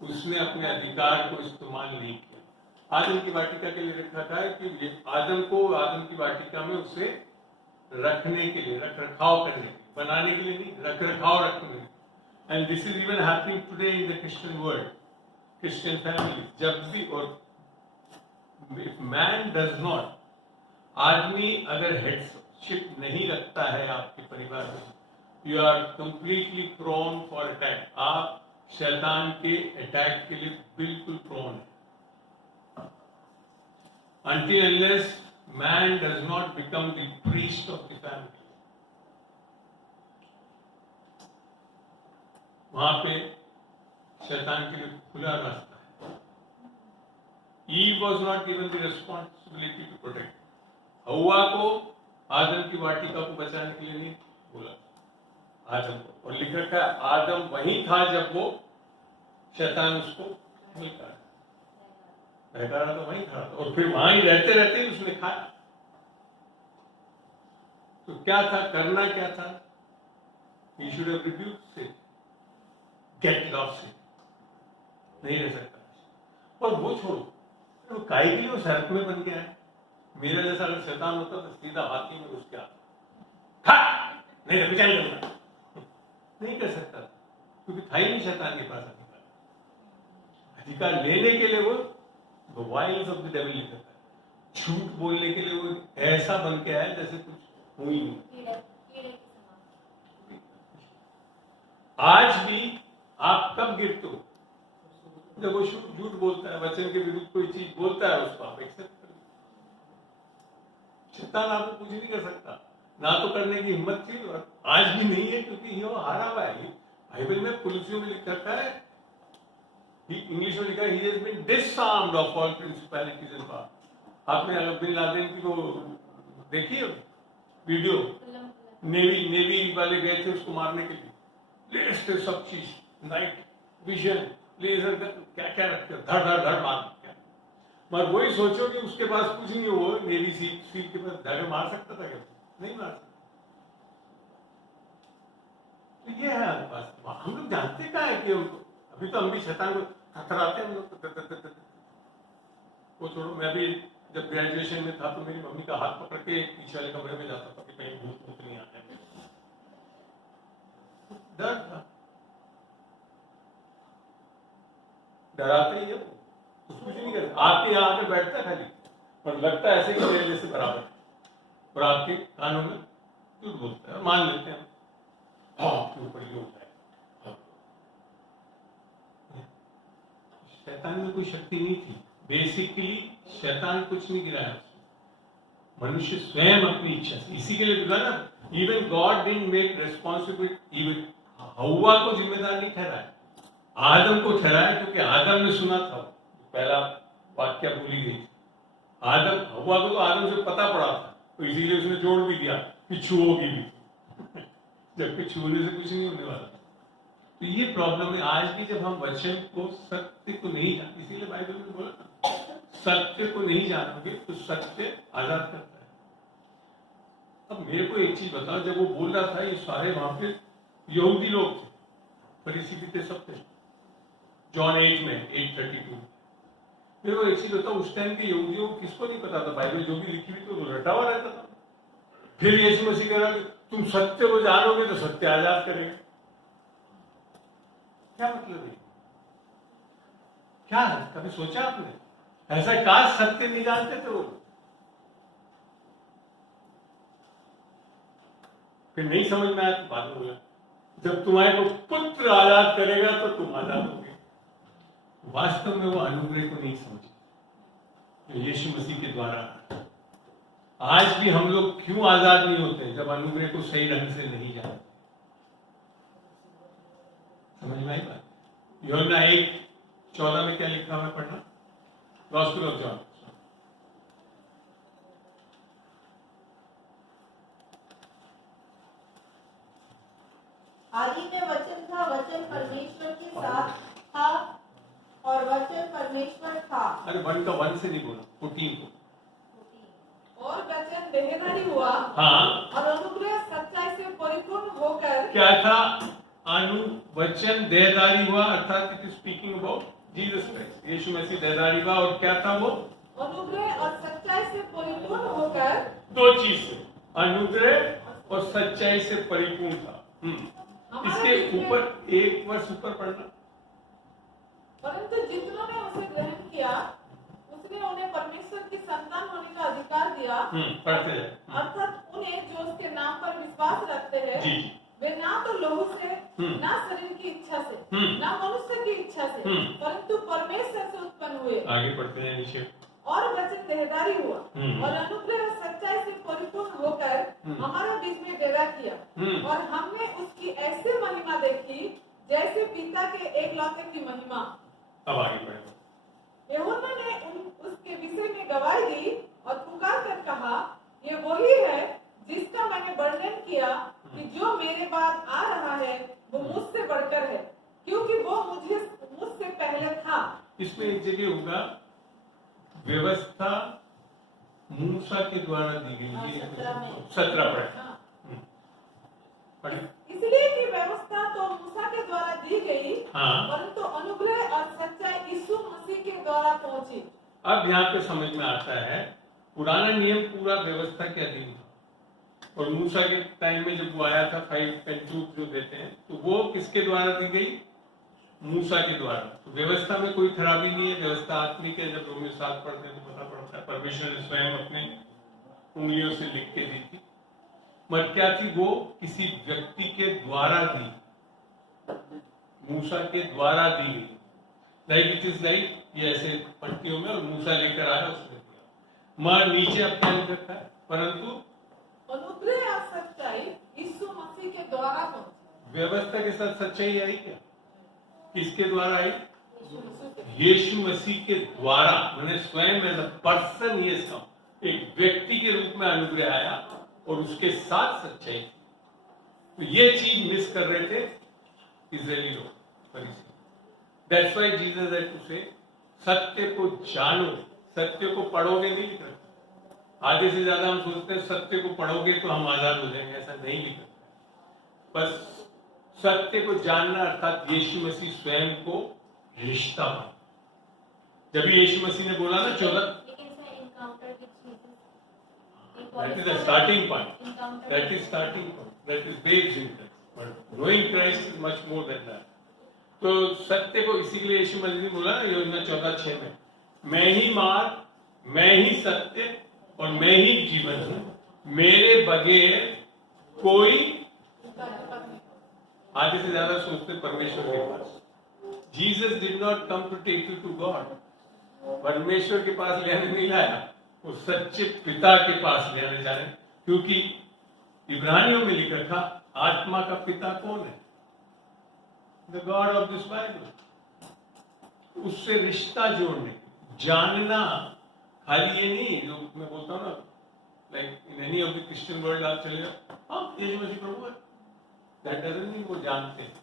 उसने अपने अधिकार को इस्तेमाल नहीं किया। आदम की वाटिका के लिए रखा था कि आदम को आदम की वाटिका में उसे रखने के लिए, रख रखाव करने के लिए, बनाने के लिए नहीं, रख रखाव रखने। And this is even happening today in the Christian world, Christian family. जब भी और मैन डज नॉट, आदमी अगर हेडशिप नहीं रखता है आपके परिवार में, you are completely prone for attack, आप शैतान के अटैक के लिए बिल्कुल प्रोन है। Until unless man does not become the priest of the family, वहां पे शैतान के लिए खुला रास्ता है। Eve was not given the responsibility to protect. हव्वा को आदम की वाटिका को बचाने के लिए नहीं बोला आदम को, और लिख रखा है आदम वहीं था जब वो शैतान उसको मिलता है, बहका रहा तो वहीं खड़ा था, और फिर वहां ही रहते रहते ही उसने खाया। तो क्या था, करना क्या था? He should have rebuked sin, get lost sin, नहीं रह सकता। और वो छोड़ो, तो काहे के लिए वो सड़क में बन गया है? मेरा जैसा अगर शैतान होता तो सीधा हाथी में उसके खा, नहीं तो विचार करना नहीं कर सकता, क्योंकि था ही नहीं शैतान के पास अधिकार। अधिकार लेने के लिए वो The wiles of the devil लिखा है, झूठ बोलने के लिए वो ऐसा बन के आया जैसे कुछ हुई नहीं। आज भी आप कब गिरते हो? जब वो झूठ बोलता है, वचन के विरुद्ध कोई चीज बोलता है, उसको आप एक्सेप्ट कर लो। शैतान आपको कुछ नहीं कर सकता, ना तो करने की हिम्मत थी और आज भी नहीं है, क्योंकि वो हारा हुआ है। बाइबल में पुलिसियों में लिखा है, इंग्लिश में लिखा है, he has been disarmed of all principalities and power. आपने बिन लादेन की वो देखी है वीडियो? नेवी वाले गए थे उसको मारने के लिए, लेटेस्ट सब चीज, नाइट विजन, लेजर, क्या क्या रखते हैं, धड़ धड़ धड़ मार। मगर वही सोचो कि उसके पास कुछ नहीं, वो नेवी सील के पास धड़ मार सकता था क्या? नहीं मार सकता। तो ये है हमारे पास। हम लोग जानते क्या है कि अभी तो हम भी शैतान को खतराते हैं हम लोग। वो छोड़ो, मैं भी जब ग्रेजुएशन में था तो मेरी मम्मी का हाथ पकड़ के पीछे वाले कमरे में जाता था कि कहीं भूत भूत नहीं आते। डर था, डराते ही है वो, कुछ नहीं करते। आपके यहाँ आके बैठता है खाली, और लगता है ऐसे कि मेरे जैसे बराबर है, और आपके कानों में झूठ बोलता है, मान लेते हैं आपके ऊपर ये होता है। शैतान में कोई शक्ति नहीं थी, बेसिकली शैतान कुछ नहीं गिराया, मनुष्य स्वयं अपनी इच्छा से। इसी के लिए ना, even God didn't make responsible, even हव्वा को जिम्मेदार नहीं ठहराया, आदम को ठहराया, क्योंकि आदम ने सुना था, पहला वाक्य भूली गई। आदम, हव्वा को तो आदम से पता पड़ा था, तो इसीलिए उसने जोड़ भी दिया कि छुओगी भी जबकि छूने से कुछ नहीं होने वाला। तो ये प्रॉब्लम है आज भी, जब हम वचन को, सत्य को नहीं जानते, इसीलिए बाइबल में बोला था सत्य को नहीं जानोगे तो सत्य आजाद करता है। अब मेरे को एक चीज बताओ, जब वो बोल रहा था, ये सारे वहां पे यहूदी लोग थे, फरीसी भी थे, सब थे। जॉन 8 में 8:32 मेरे को एक चीज बताओ, उस टाइम के यहूदियों को किसको नहीं पता था बाइबल जो भी लिखी हुई तो रटा हुआ रहता था। फिर यीशु मसीह कह रहा कि तुम सत्य को जानोगे तो सत्य आजाद करेगा। क्या मतलब है? क्या है? कभी सोचा आपने? ऐसा काश सत्य नहीं जानते थे वो, फिर नहीं समझ में आया तो बाद में बोला, जब तुम्हारे को पुत्र आजाद करेगा तो तुम आजाद होगे। वास्तव में वो अनुग्रह को नहीं समझे जो यीशु मसीह के द्वारा। आज भी हम लोग क्यों आजाद नहीं होते? जब अनुग्रह को सही ढंग से नहीं जानते। समझ में आई बात? यूहन्ना 1:14 में क्या लिखा हमें पढ़ना? Gospel of John. आदि में वचन था, वचन परमेश्वर के साथ था और वचन परमेश्वर था। अरे 1 का 1 से नहीं बोला, 14 को। और वचन देहधारी हुआ हाँ, और अनुग्रह सच्चाई से परिपूर्ण होकर क्या था? वचन देहधारी हुआ, अर्थात it is speaking about Jesus Christ, Yeshu Masih देहधारी हुआ। और क्या था वो? अनुग्रह और सच्चाई से परिपूर्ण होकर। 2 चीज से, अनुग्रह और सच्चाई से परिपूर्ण था। इसके ऊपर एक वर्ष ऊपर पढ़ना। परंतु जितनों ने उसे ग्रहण किया, उसने उन्हें परमेश्वर की संतान होने का अधिकार दिया। पढ़ते जाए। अर्थात उन्हें जो उसके नाम पर विश्वास रखते हैं, जी। वे ना तो लहू से, ना शरीर की इच्छा से, ना मनुष्य की इच्छा से, परंतु परमेश्वर से उत्पन्न हुए। आगे पढ़ते हैं नीचे। और वचन देहधारी हुआ और अनुग्रह और सच्चाई से परिपूर्ण होकर हमारे बीच में डेरा किया। और हमने उसकी ऐसी महिमा देखी जैसे पिता के एकलौते की महिमा। अब आगे पढ़ें। यूहन्ना ने उसके विषय में गवाही दी और पुकार कर कहा, ये वही है जिसका मैंने वर्णन किया कि जो मेरे बाद आ रहा है वो मुझसे बढ़कर है, क्योंकि वो मुझसे पहले था। इसमें एक जगह होगा, व्यवस्था मूसा के द्वारा दी गई। 17 पढ़े। इसलिए कि व्यवस्था तो मूसा के द्वारा दी गई, हाँ। परंतु अनुग्रह और सच्चाई यीशु मसीह के द्वारा पहुंची। अब यहाँ पे समझ में आता है, पुराना नियम पूरा व्यवस्था के अधीन था, और मूसा के टाइम में जब वो आया था 5 पेंटूक जो देते हैं, तो वो किसके द्वारा दी गई? मूसा के द्वारा। तो व्यवस्था में कोई खराबी नहीं है, व्यवस्था आत्मिक है। जब रोमियो 7 पढ़ते हैं तो पता पड़ता है परमेश्वर ने स्वयं अपने उंगलियों से लिख के दी थी। मगर क्या थी? वो किसी व्यक्ति के द्वारा दी, मूसा के द्वारा दी गई। लाइक इट इज लाइक ये ऐसे पट्टियों में, और मूसा लेकर आया, उसने दिया। मगर नीचे अब क्या लिख रखा है? परंतु अनुग्रह और सच्चाई यीशु मसीह के द्वारा पहुंची। व्यवस्था के साथ सच्चाई आई क्या? किसके द्वारा आई? यीशु मसीह के द्वारा। मैंने स्वयं एज अ पर्सन, ये एक व्यक्ति के रूप में अनुग्रह आया और उसके साथ सच्चाई। तो ये चीज मिस कर रहे थे इजरायली लोग, फरीसी। That's why Jesus had to say, सत्य को जानो, सत्य को पढ़ोगे नहीं लिख रखा। आधे से ज्यादा हम सोचते हैं सत्य को पढ़ोगे तो हम आजाद हो जाएंगे, ऐसा नहीं लिख रखा। बस सत्य को जानना अर्थात यीशु मसीह स्वयं को रिश्ता बना। जब यीशु मसीह ने बोला ना 14, that is the starting point. That is starting point. That is babes in Christ. But knowing Christ is much more than that. तो सत्य को इसीलिए यीशु मसीह ने बोला ना योजना 14:6 में, मैं ही मार्ग, मैं ही सत्य और मैं ही जीवन हूं, मेरे बगैर कोई। आधे से ज्यादा सोचते परमेश्वर के पास। Jesus did not come to take you to God. परमेश्वर के पास ले आने नहीं लाया, वो सच्चे पिता के पास ले आने जा रहे हैं। क्योंकि इब्रानियों में लिखा था आत्मा का पिता कौन है? The God of this Bible. उससे रिश्ता जोड़ने, जानना, खाली ये नहीं जो मैं बोलता हूं ना, like in any of the Christian world आप चले जाओ, हाँ यीशु मसीह प्रभु है, दैट डजंट मीन वो जानते हैं।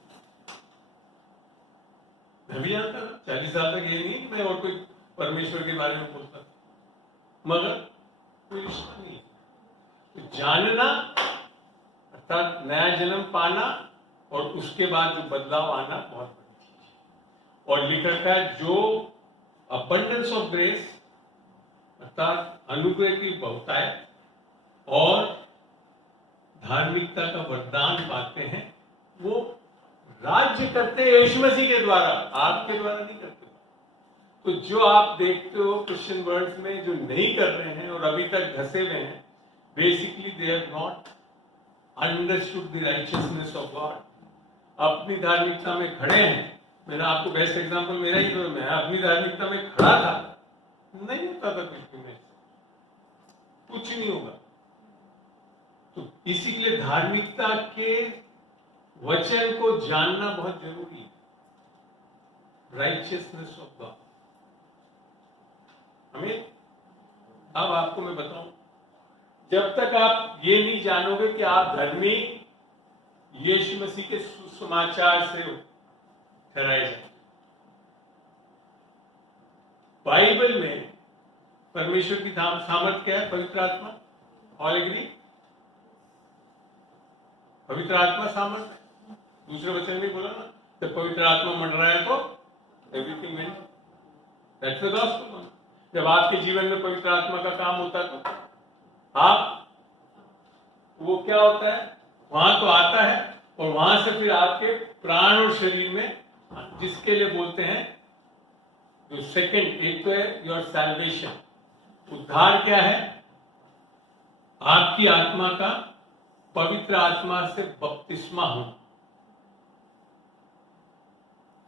मैं भी जानता था 40 साल तक, ये नहीं मैं और कोई परमेश्वर के बारे में बोलता था, मगर कोई रिश्ता नहीं। तो जानना अर्थात नया जन्म पाना और उसके बाद जो बदलाव आना बहुत बड़ी चीज है। और लिख रखा है जो अबंडेंस ऑफ ग्रेस अर्थात अनुग्रह की बहुतायत और धार्मिकता का वरदान पाते हैं, वो राज्य करते हैं यीशु मसीह के द्वारा, आपके द्वारा नहीं करते। तो जो आप देखते हो क्रिश्चियन वर्ल्ड में जो नहीं कर रहे हैं और अभी तक धसे हुए हैं, basically they have not understood the righteousness of God. अपनी धार्मिकता में खड़े हैं। मैंने आपको बेस्ट एग्जांपल मेरा ही तो, मैं अपनी धार्मिकता में खड़ा था, नहीं होता था कुछ नहीं होगा। तो इसी के लिए धार्मिकता के वचन को जानना बहुत जरूरी है। Righteousness of God. हमें अब आपको मैं बताऊं, जब तक आप ये नहीं जानोगे कि आप धर्मी यीशु मसीह के सुसमाचार से ठहराए जाए, बाइबल में परमेश्वर की सामर्थ क्या है? पवित्र आत्मा। All agree? पवित्र आत्मा सामर्थ है। दूसरे वचन में बोला ना, जब पवित्र आत्मा मंडरा है तो everything will, that's the gospel. जब आपके जीवन में पवित्र आत्मा का काम होता है तो आप, वो क्या होता है, वहां तो आता है और वहां से फिर आपके प्राण और शरीर में, जिसके लिए बोलते हैं जो सेकंड, एक तो है योर सैल्वेशन। उद्धार क्या है? आपकी आत्मा का पवित्र आत्मा से बपतिस्मा हो।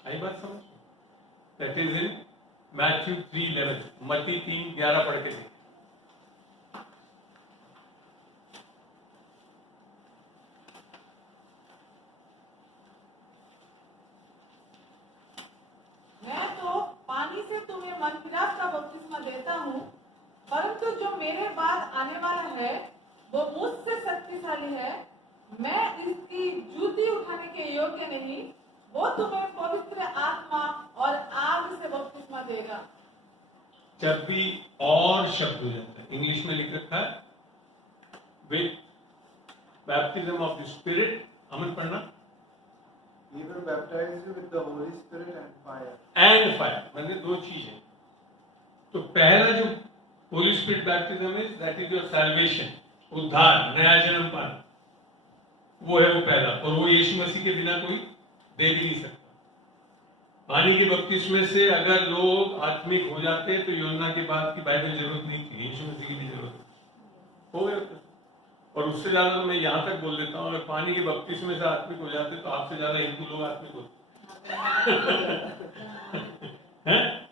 आई बात समझ? दैट इज इन मैथ्यू 3:11, मत्ती 3:11 पढ़ के देखिए। मैं तो पानी से तुम्हें मन फिराव का बपतिस्मा देता हूँ, परंतु जो मेरे बाद आने वाला है वो मुझसे शक्तिशाली है, मैं इसकी जूती उठाने के योग्य नहीं। वो तुम्हें पवित्र आत्मा और आग से बपतिस्मा देगा। जब भी और शब्द हो जाता है, इंग्लिश में लिख रखा है with baptism of the spirit, Aman पढ़ना, He will baptize you with the Holy Spirit and fire. And fire, मैंने दो चीजें। तो पहला जो होली स्पिरिट बैप्टिज्म है, दैट इज योर सैल्वेशन, उद्धार, नया जन्म पाना, वो है वो पहला, और वो यीशु मसीह के बिना कोई दे भी नहीं सकता। पानी के बपतिस्मे से अगर लोग आत्मिक हो जाते तो यूहन्ना के बाद की बाइबल जरूरत नहीं थी, यीशु मसीह की भी जरूरत हो गया। और उससे ज्यादा तो मैं यहाँ तक बोल देता हूँ, अगर पानी के बपतिस्मे से आत्मिक हो जाते तो आपसे ज्यादा हिंदू लोग आत्मिक होते हैं?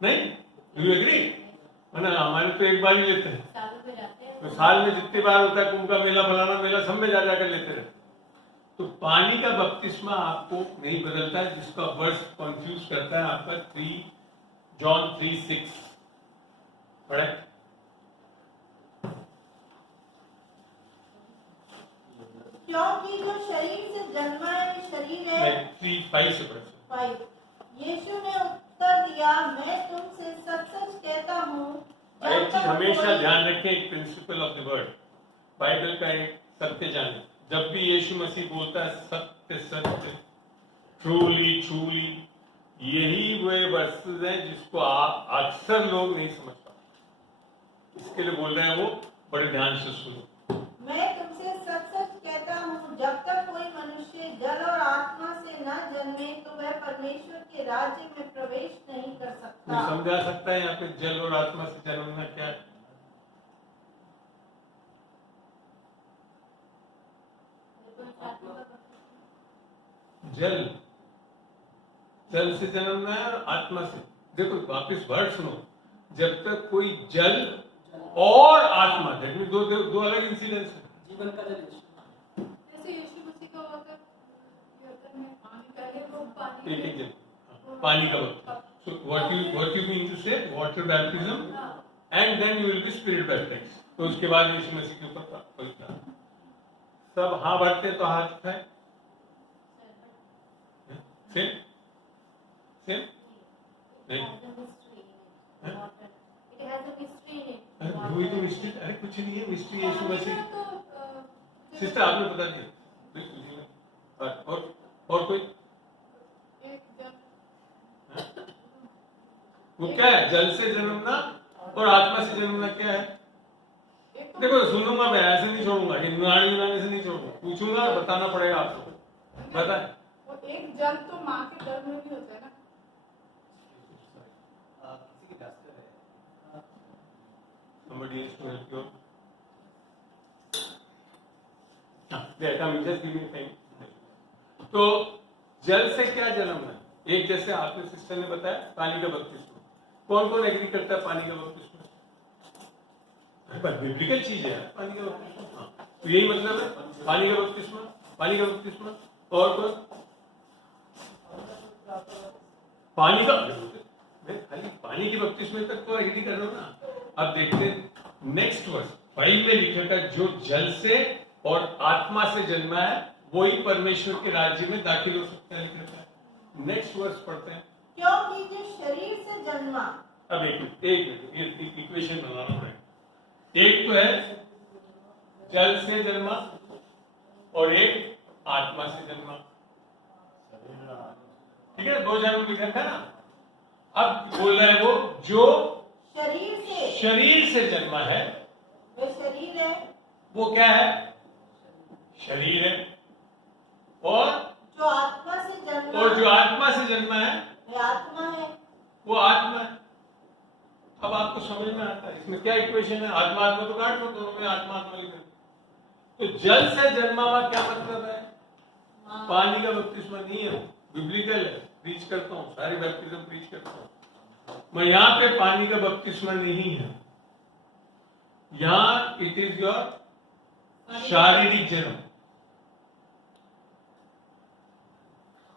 नहीं? Do you agree? हमारे तो एक बार ही लेते हैं, तो साल में जितनी बार होता है कुंभ का मेला, फलाना मेला, सब में जा जाकर लेते रहते। तो पानी का बपतिस्मा आपको नहीं बदलता है, जिसका वर्ष कंफ्यूज करता है आपका 3 जॉन 3:6 पढ़े। क्योंकि जो शरीर से जन्मा है शरीर है। 3:5 से पढ़े। 5 यीशु ने उत्तर दिया, मैं तुमसे सच सच कहता हूँ, एक चीज हमेशा ध्यान रखें, एक principle of the word, Bible का एक सत्य जाने। जब भी यीशु मसीह बोलता है सत्य सत्य, ट्रूली ट्रूली, यही वो वर्सेस हैं जिसको आप अक्सर लोग नहीं समझ पाते। इसके लिए बोल रहे हैं वो, बड़े ध्यान से सुनो। मैं तुमसे सच सच कहता हूँ, जब तक कोई मनुष्य जल और आत्मा से न जन्मे तो वह परमेश्वर के राज्य में प्रवेश नहीं कर सकता। कोई समझा सकता है यहाँ पे जल और आत्मा से जन्मना क्या है? जल से जन्मना है और आत्मा से। देखो वापिस वर्ड सुनो, जब तक कोई जल और आत्मा, दैट मींस दो अलग इंसिडेंट्स है। जीवन का जल जैसे यीशु मसीह का वाटर में पानी का है, वो पानी एक जल, पानी का वक्त। So what you mean to say, water baptism and then you will be spirit baptized। तो उसके बाद यीशु मसीह के ऊपर पवित्र सब हाँ भरते तो हाथ उठाए। सेम सेम नहीं, वही तो मिस्ट्री। अरे कुछ नहीं है मिस्ट्री, यीशु मसीह। सिस्टर आपने बता दिया। और कोई वो क्या है? जल से जन्मना और आत्मा से जन्मना क्या है? देखो सुनूंगा मैं, ऐसे नहीं छोड़ूंगा, यूनानी से नहीं छोड़ूंगा, पूछूंगा, बताना पड़ेगा आपको। बताए वो एक जल तो माँ के गर्भ में भी होता है ना। किसी की डॉक्टर है, somebody has to help you. There, come, just give me time. तो जल से क्या जन्मना है? एक जैसे आपने सिस्टर ने बताया पानी का बपतिस्मा। कौन कौन एग्री करता है पानी का बपतिस्मा? पर बिब्लिकल चीज है पानी का बपतिस्मा। हाँ, तो यही मतलब है पानी का बपतिस्मा, पानी का बपतिस्मा। और कौन? पानी का, मैं खाली पानी के बपतिस्मे तक तो एग्री कर रहा हूं ना। अब देखते नेक्स्ट वर्स 5 में लिखेगा, जो जल से और आत्मा से जन्मा है वही परमेश्वर के राज्य में दाखिल हो सकता है, लिख रखा है। नेक्स्ट वर्स पढ़ते हैं। क्योंकि जो शरीर से जन्मा अब एक मिनट ये इक्वेशन बनाना पड़ेगा। एक तो है जल से जन्मा और एक आत्मा से जन्मा, ठीक है, दो जन्म लिखा था ना। अब बोल रहा है वो जो शरीर से जन्मा है, वे शरीर है, वो क्या है? शरीर है। और जो आत्मा से जन्मा, और जो आत्मा से जन्मा है वे आत्मा है। वो आत्मा है। अब आपको समझ में आता है इसमें क्या इक्वेशन है? आत्मा आत्मा तो काट दो, दोनों में आत्मा आत्मा लिख दो। तो जल से जन्मा हुआ क्या मतलब है? पानी का बपतिस्मा नहीं है, बिब्लिकल है, प्रीच करता हूँ, सारी बैप्टिज्म प्रीच करता हूँ मैं। यहाँ पे पानी का बपतिस्मा नहीं है, यहाँ इट इज योर शारीरिक जन्म।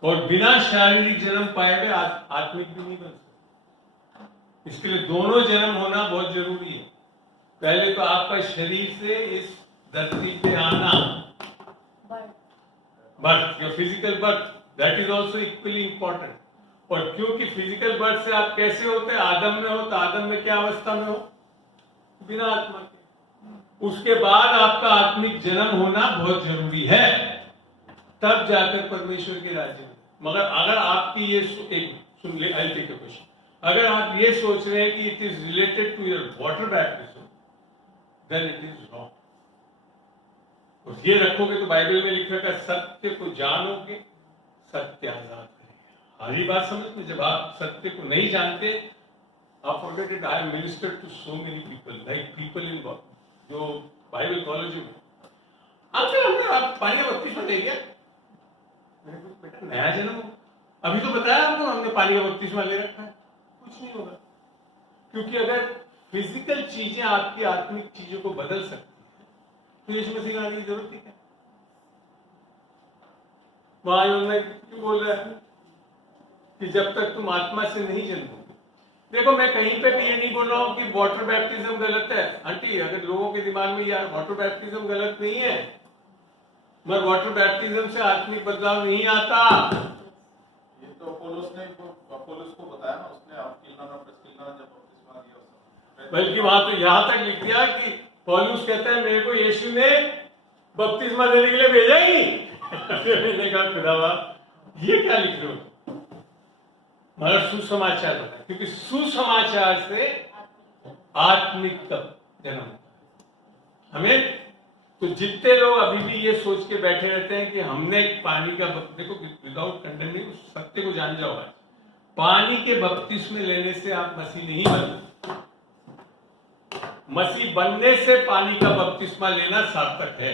और बिना शारीरिक जन्म पाए हुए आत्मिक भी नहीं बन सकते। इसके लिए दोनों जन्म होना बहुत जरूरी है। पहले तो आपका शरीर से इस धरती पे आना, birth, your physical birth, that is also equally important. और क्योंकि फिजिकल बर्थ से आप कैसे होते हैं? आदम में हो, तो आदम में क्या अवस्था में हो? बिना आत्मा के। उसके बाद आपका आत्मिक जन्म होना बहुत जरूरी है, तब जाकर परमेश्वर के राज्य में। मगर अगर आपकी ये सुन ले, आई टेक अ क्वेश्चन। अगर आप ये सोच रहे हैं कि it is related to your water baptism, then it is wrong. और ये रखोगे तो बाइबल में लिखा है सत्य को जानोगे, सत्य आजाद करेगा। हारी बात समझ में, जब आप सत्य को नहीं जानते, आप forget it. I am minister to so many people, like people in जो बाइबल कॉलेज में, अंकल हमने आप पानी का बपतिस्मा ले लिया। मैंने कुछ बेटा नया जन्म हो, अभी तो बताया आपको हमने पानी का बपतिस्मा ले रखा है। कुछ नहीं होगा, क्योंकि अगर फिजिकल चीजें आपकी आत्मिक चीजों को बदल सकती है, तो यीशु मसीह का आने की जरूरत ही क्या? वहां यूहन्ना क्यों बोल रहा है कि जब तक तुम आत्मा से नहीं जन्मोगे। देखो, मैं कहीं पे भी ये नहीं बोल रहा हूं कि वाटर बैप्टिज्म गलत है। आंटी, अगर लोगों के दिमाग में यार वाटर बैप्टिज्म गलत नहीं है, मगर वाटर बैप्टिज्म से आत्मिक बदलाव नहीं आता। ये तो अपोलोस को बताया ना उसने, अक्विला और प्रिस्किला जब बपतिस्मा दिया, बल्कि वहां तो यहां तक लिख दिया कि पौलुस कहता है मेरे को यीशु ने बपतिस्मा देने के लिए भेजा ही नहीं। मैंने कहा खुदावा ये क्या लिख रहे हो? मगर सुसमाचार बताया, क्योंकि सुसमाचार से आत्मिक जन्म होता है। हमें तो जितने लोग अभी भी ये सोच के बैठे रहते हैं कि हमने पानी का, देखो विदाउट कंडेमिंग, सत्य को जान जाओ। पानी के बपतिस्मे लेने से आप मसीह नहीं बनते। मसीह बनने से पानी का बपतिस्मा लेना सार्थक है,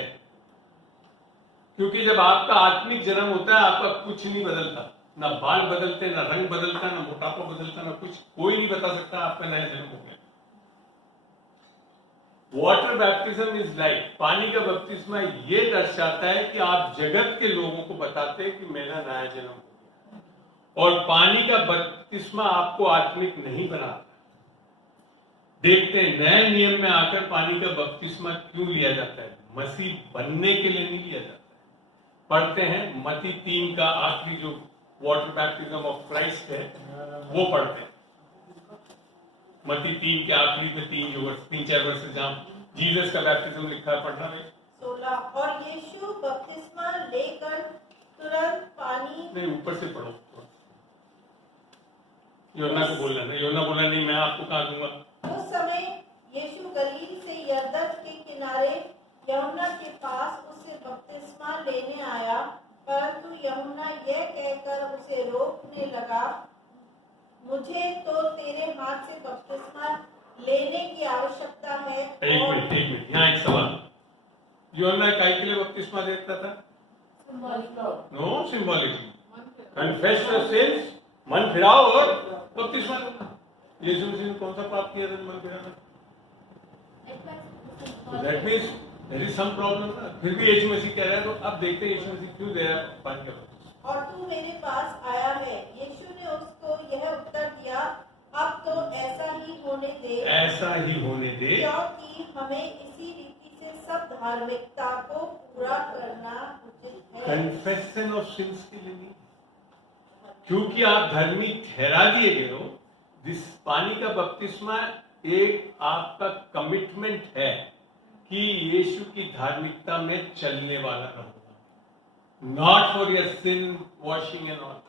क्योंकि जब आपका आत्मिक जन्म होता है आपका कुछ नहीं बदलता, ना बाल बदलते, ना रंग बदलता, ना मोटापा बदलता, ना कुछ। कोई नहीं बता सकता आपका नया जन्म हो गया। Water baptism is life. पानी का बपतिस्मा ये दर्शाता है कि आप जगत के लोगों को बताते हैं कि मेरा नया जन्म हो गया। और पानी का बपतिस्मा आपको आत्मिक नहीं बनाता। देखते हैं नए नियम में आकर पानी का बपतिस्मा क्यों लिया जाता है? मसीह बनने के लिए नहीं लिया जाता है। पढ़ते हैं मत्ती 3 का आखिरी जो वाटर बैप्टिज्म ऑफ क्राइस्ट है वो पढ़ते हैं। मत्ती 3 के आखिरी में 3-4 वर्ष जहां जीसस का बैप्टिज्म लिखा है, पढ़ना है 16। और यीशु बपतिस्मा लेकर तुरंत पानी, नहीं ऊपर से पढ़ो, यूहन्ना को बोलना नहीं, यूहन्ना बोला नहीं मैं आपको कहा दूंगा। उस समय यीशु गलील से यरदन के किनारे यूहन्ना के पास उससे बपतिस्मा लेने आया, परंतु यूहन्ना यह कहकर उसे रोकने लगा, मुझे तो तेरे हाथ से बपतिस्मा लेने की आवश्यकता है। एक मिनट, यहाँ एक सवाल। यूहन्ना काय के लिए बपतिस्मा देता था? No symbolism. Confess your sins, मन फिराओ और बपतिस्मा लो। यीशु मसीह ने कौन सा पाप किया था मन फिराना? That means there is some problem ना। फिर भी यीशु मसीह कह रहा है, तो अब देखते हैं यीशु मसीह क्यों दे रहा है पानी का बपतिस्मा। और तू मेरे पास आया है। यीशु ने उसको यह उत्तर दिया, अब तो ऐसा ही होने दे, ऐसा ही होने दे, क्योंकि हमें इसी रीति से सब धार्मिकता को पूरा करना उचित है। कन्फेशन ऑफ सिंस के लिए नहीं, क्योंकि आप धर्मी ठहरा दिए गए हो। पानी का बपतिस्मा एक आपका कमिटमेंट है कि यीशु की धार्मिकता में चलने वाला रहूंगा, not for your sin washing and all,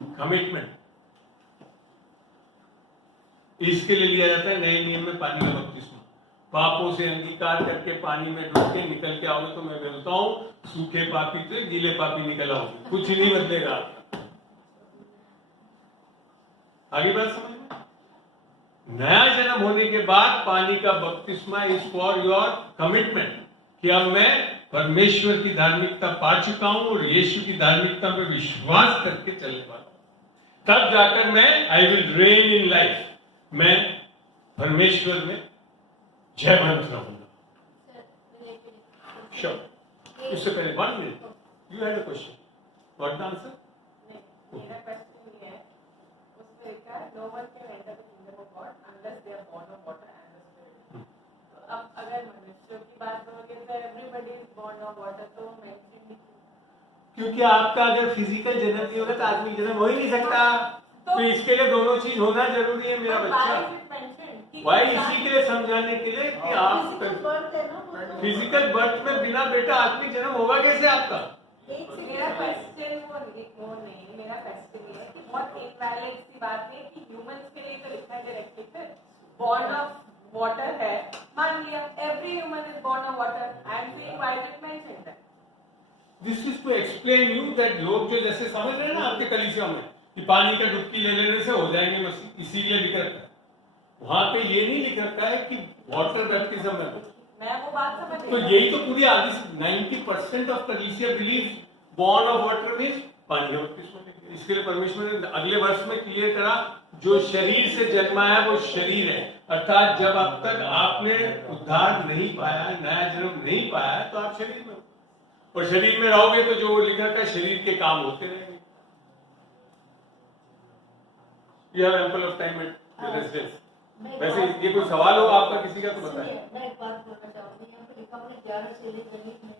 commitment. इसके लिए लिया जाता है नए नियम में पानी का बपतिस्मा। पापों से अंगीकार करके पानी में डूब के निकल के आओगे तो मैं बोलता हूं सूखे पापी तो गीले पापी निकल आओगे, कुछ नहीं बदलेगा। आगे बात समझ में? नया जन्म होने के बाद पानी का बपतिस्मा इज फॉर योर कमिटमेंट कि अब मैं परमेश्वर की धार्मिकता पा चुका हूं और यीशु की धार्मिकता में विश्वास करके चलने वाला हूं। तब जाकर मैं I will reign in life, मैं परमेश्वर में जयवंत रहूंगा। श्योर। इससे पहले 1 minute, you had a question, what the answer? मेरा क्वेश्चन ये है, उसमें लिखा है no one can enter the kingdom of God unless they are born of water and the spirit. तो अब अगर मनुष्यों की बात करोगे तो everybody is born of water, तो मेंशन भी क्योंकि आपका अगर फिजिकल जन्म नहीं होगा तो आदमी जन्म हो ही नहीं सकता, तो इसके लिए दोनों चीज होना जरूरी है मेरा बच्चा। भाई इसी के लिए समझाने के लिए कि आप फिजिकल बर्थ में बिना बेटा आदमी जन्म होगा कैसे आपका? मेरा क्वेश्चन वो नहीं, मेरा क्वेश्चन ये है कि बहुत इनवैलिड सी बात है कि ह्यूमंस के लिए तो लिखा है डायरेक्टली, फिर बॉर्न ऑफ वाटर है, मान लिया every human is born of water, I am saying why did mention that? This is to explain you that लोग जो जैसे समझ रहे हैं ना आपके कलीसिया में कि पानी का डुबकी ले लेने से हो जाएंगे मसीह, इसीलिए लिख रखा है। वहां पे ये नहीं लिख रखा है कि वाटर बैप्टिज्म है, मैं वो बात समझ तो यही तो पूरी आधी 90% ऑफ कलीसिया believe born of water means पानी का बपतिस्मा। इसके लिए परमेश्वर ने अगले वर्ष में क्लियर करा जो शरीर से जन्मा है वो शरीर है, अर्थात जब अब तक आपने उद्धार नहीं पाया, नया जन्म नहीं पाया तो आप शरीर में हो, और शरीर में रहोगे तो जो लिखा है शरीर के काम होते रहेंगे। You have ample of time at residence. वैसे ये कोई सवाल हो आपका किसी का तो बताएं। मैं एक बात बोलना चाहूंगी, यहाँ पे लिखा हमने 11 चेले गलील में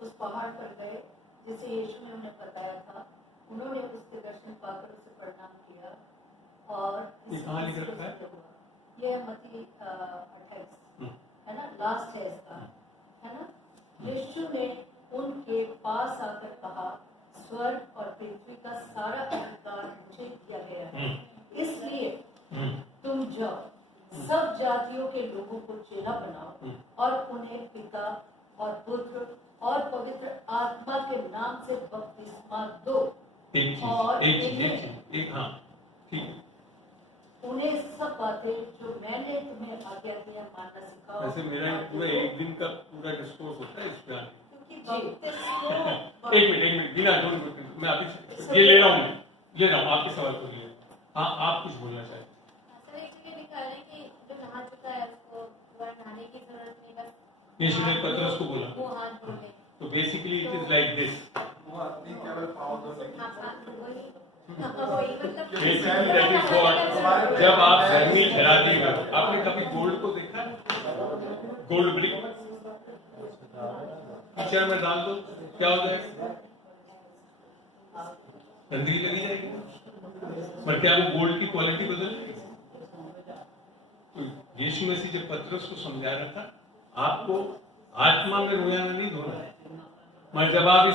उस पहाड़ पर गए जिसे यीशु ने उन्हें बताया था, उन्होंने उसके दर्शन पाकर उसे प्रणाम किया। और ये कहाँ लिख रखा है? ये मत्ती 28 है ना, लास्ट है इसका, है ना। यीशु ने उनके पास आकर कहा, स्वर्ग और पृथ्वी का सारा अधिकार मुझे दिया गया है, इसलिए तुम जाओ सब जातियों के लोगों को चेला बनाओ और उन्हें पिता और पुत्र और पवित्र आत्मा के नाम से बपतिस्मा दो। हाँ ठीक है, उन्हें सब बातें जो मैंने तुम्हें आज्ञा दी है मानना सिखाओ। वैसे मेरा पूरा एक दिन का पूरा डिस्कोर्स होता है इस पे। एक मिनट बिना मैं आपकी ये ले रहा हूँ आपके सवाल को लिए। हाँ आप कुछ बोलना चाहते हैं? यीशु ने पतरस को बोला, तो basically it is like this, वो आदमी केवल पाँव धोने जब आप धर्मी ठहरा दिएगा। आपने कभी गोल्ड को देखा है? गोल्ड ब्रिक पिक्चर में डाल दो क्या हो जाएगा? गंदगी लगी जाएगी, पर क्या वो गोल्ड की क्वालिटी बदल? तो यीशु मसीह जब पतरस को समझा रहा था आपको आत्मा में रोजाना नहीं धोना है, मगर जब आप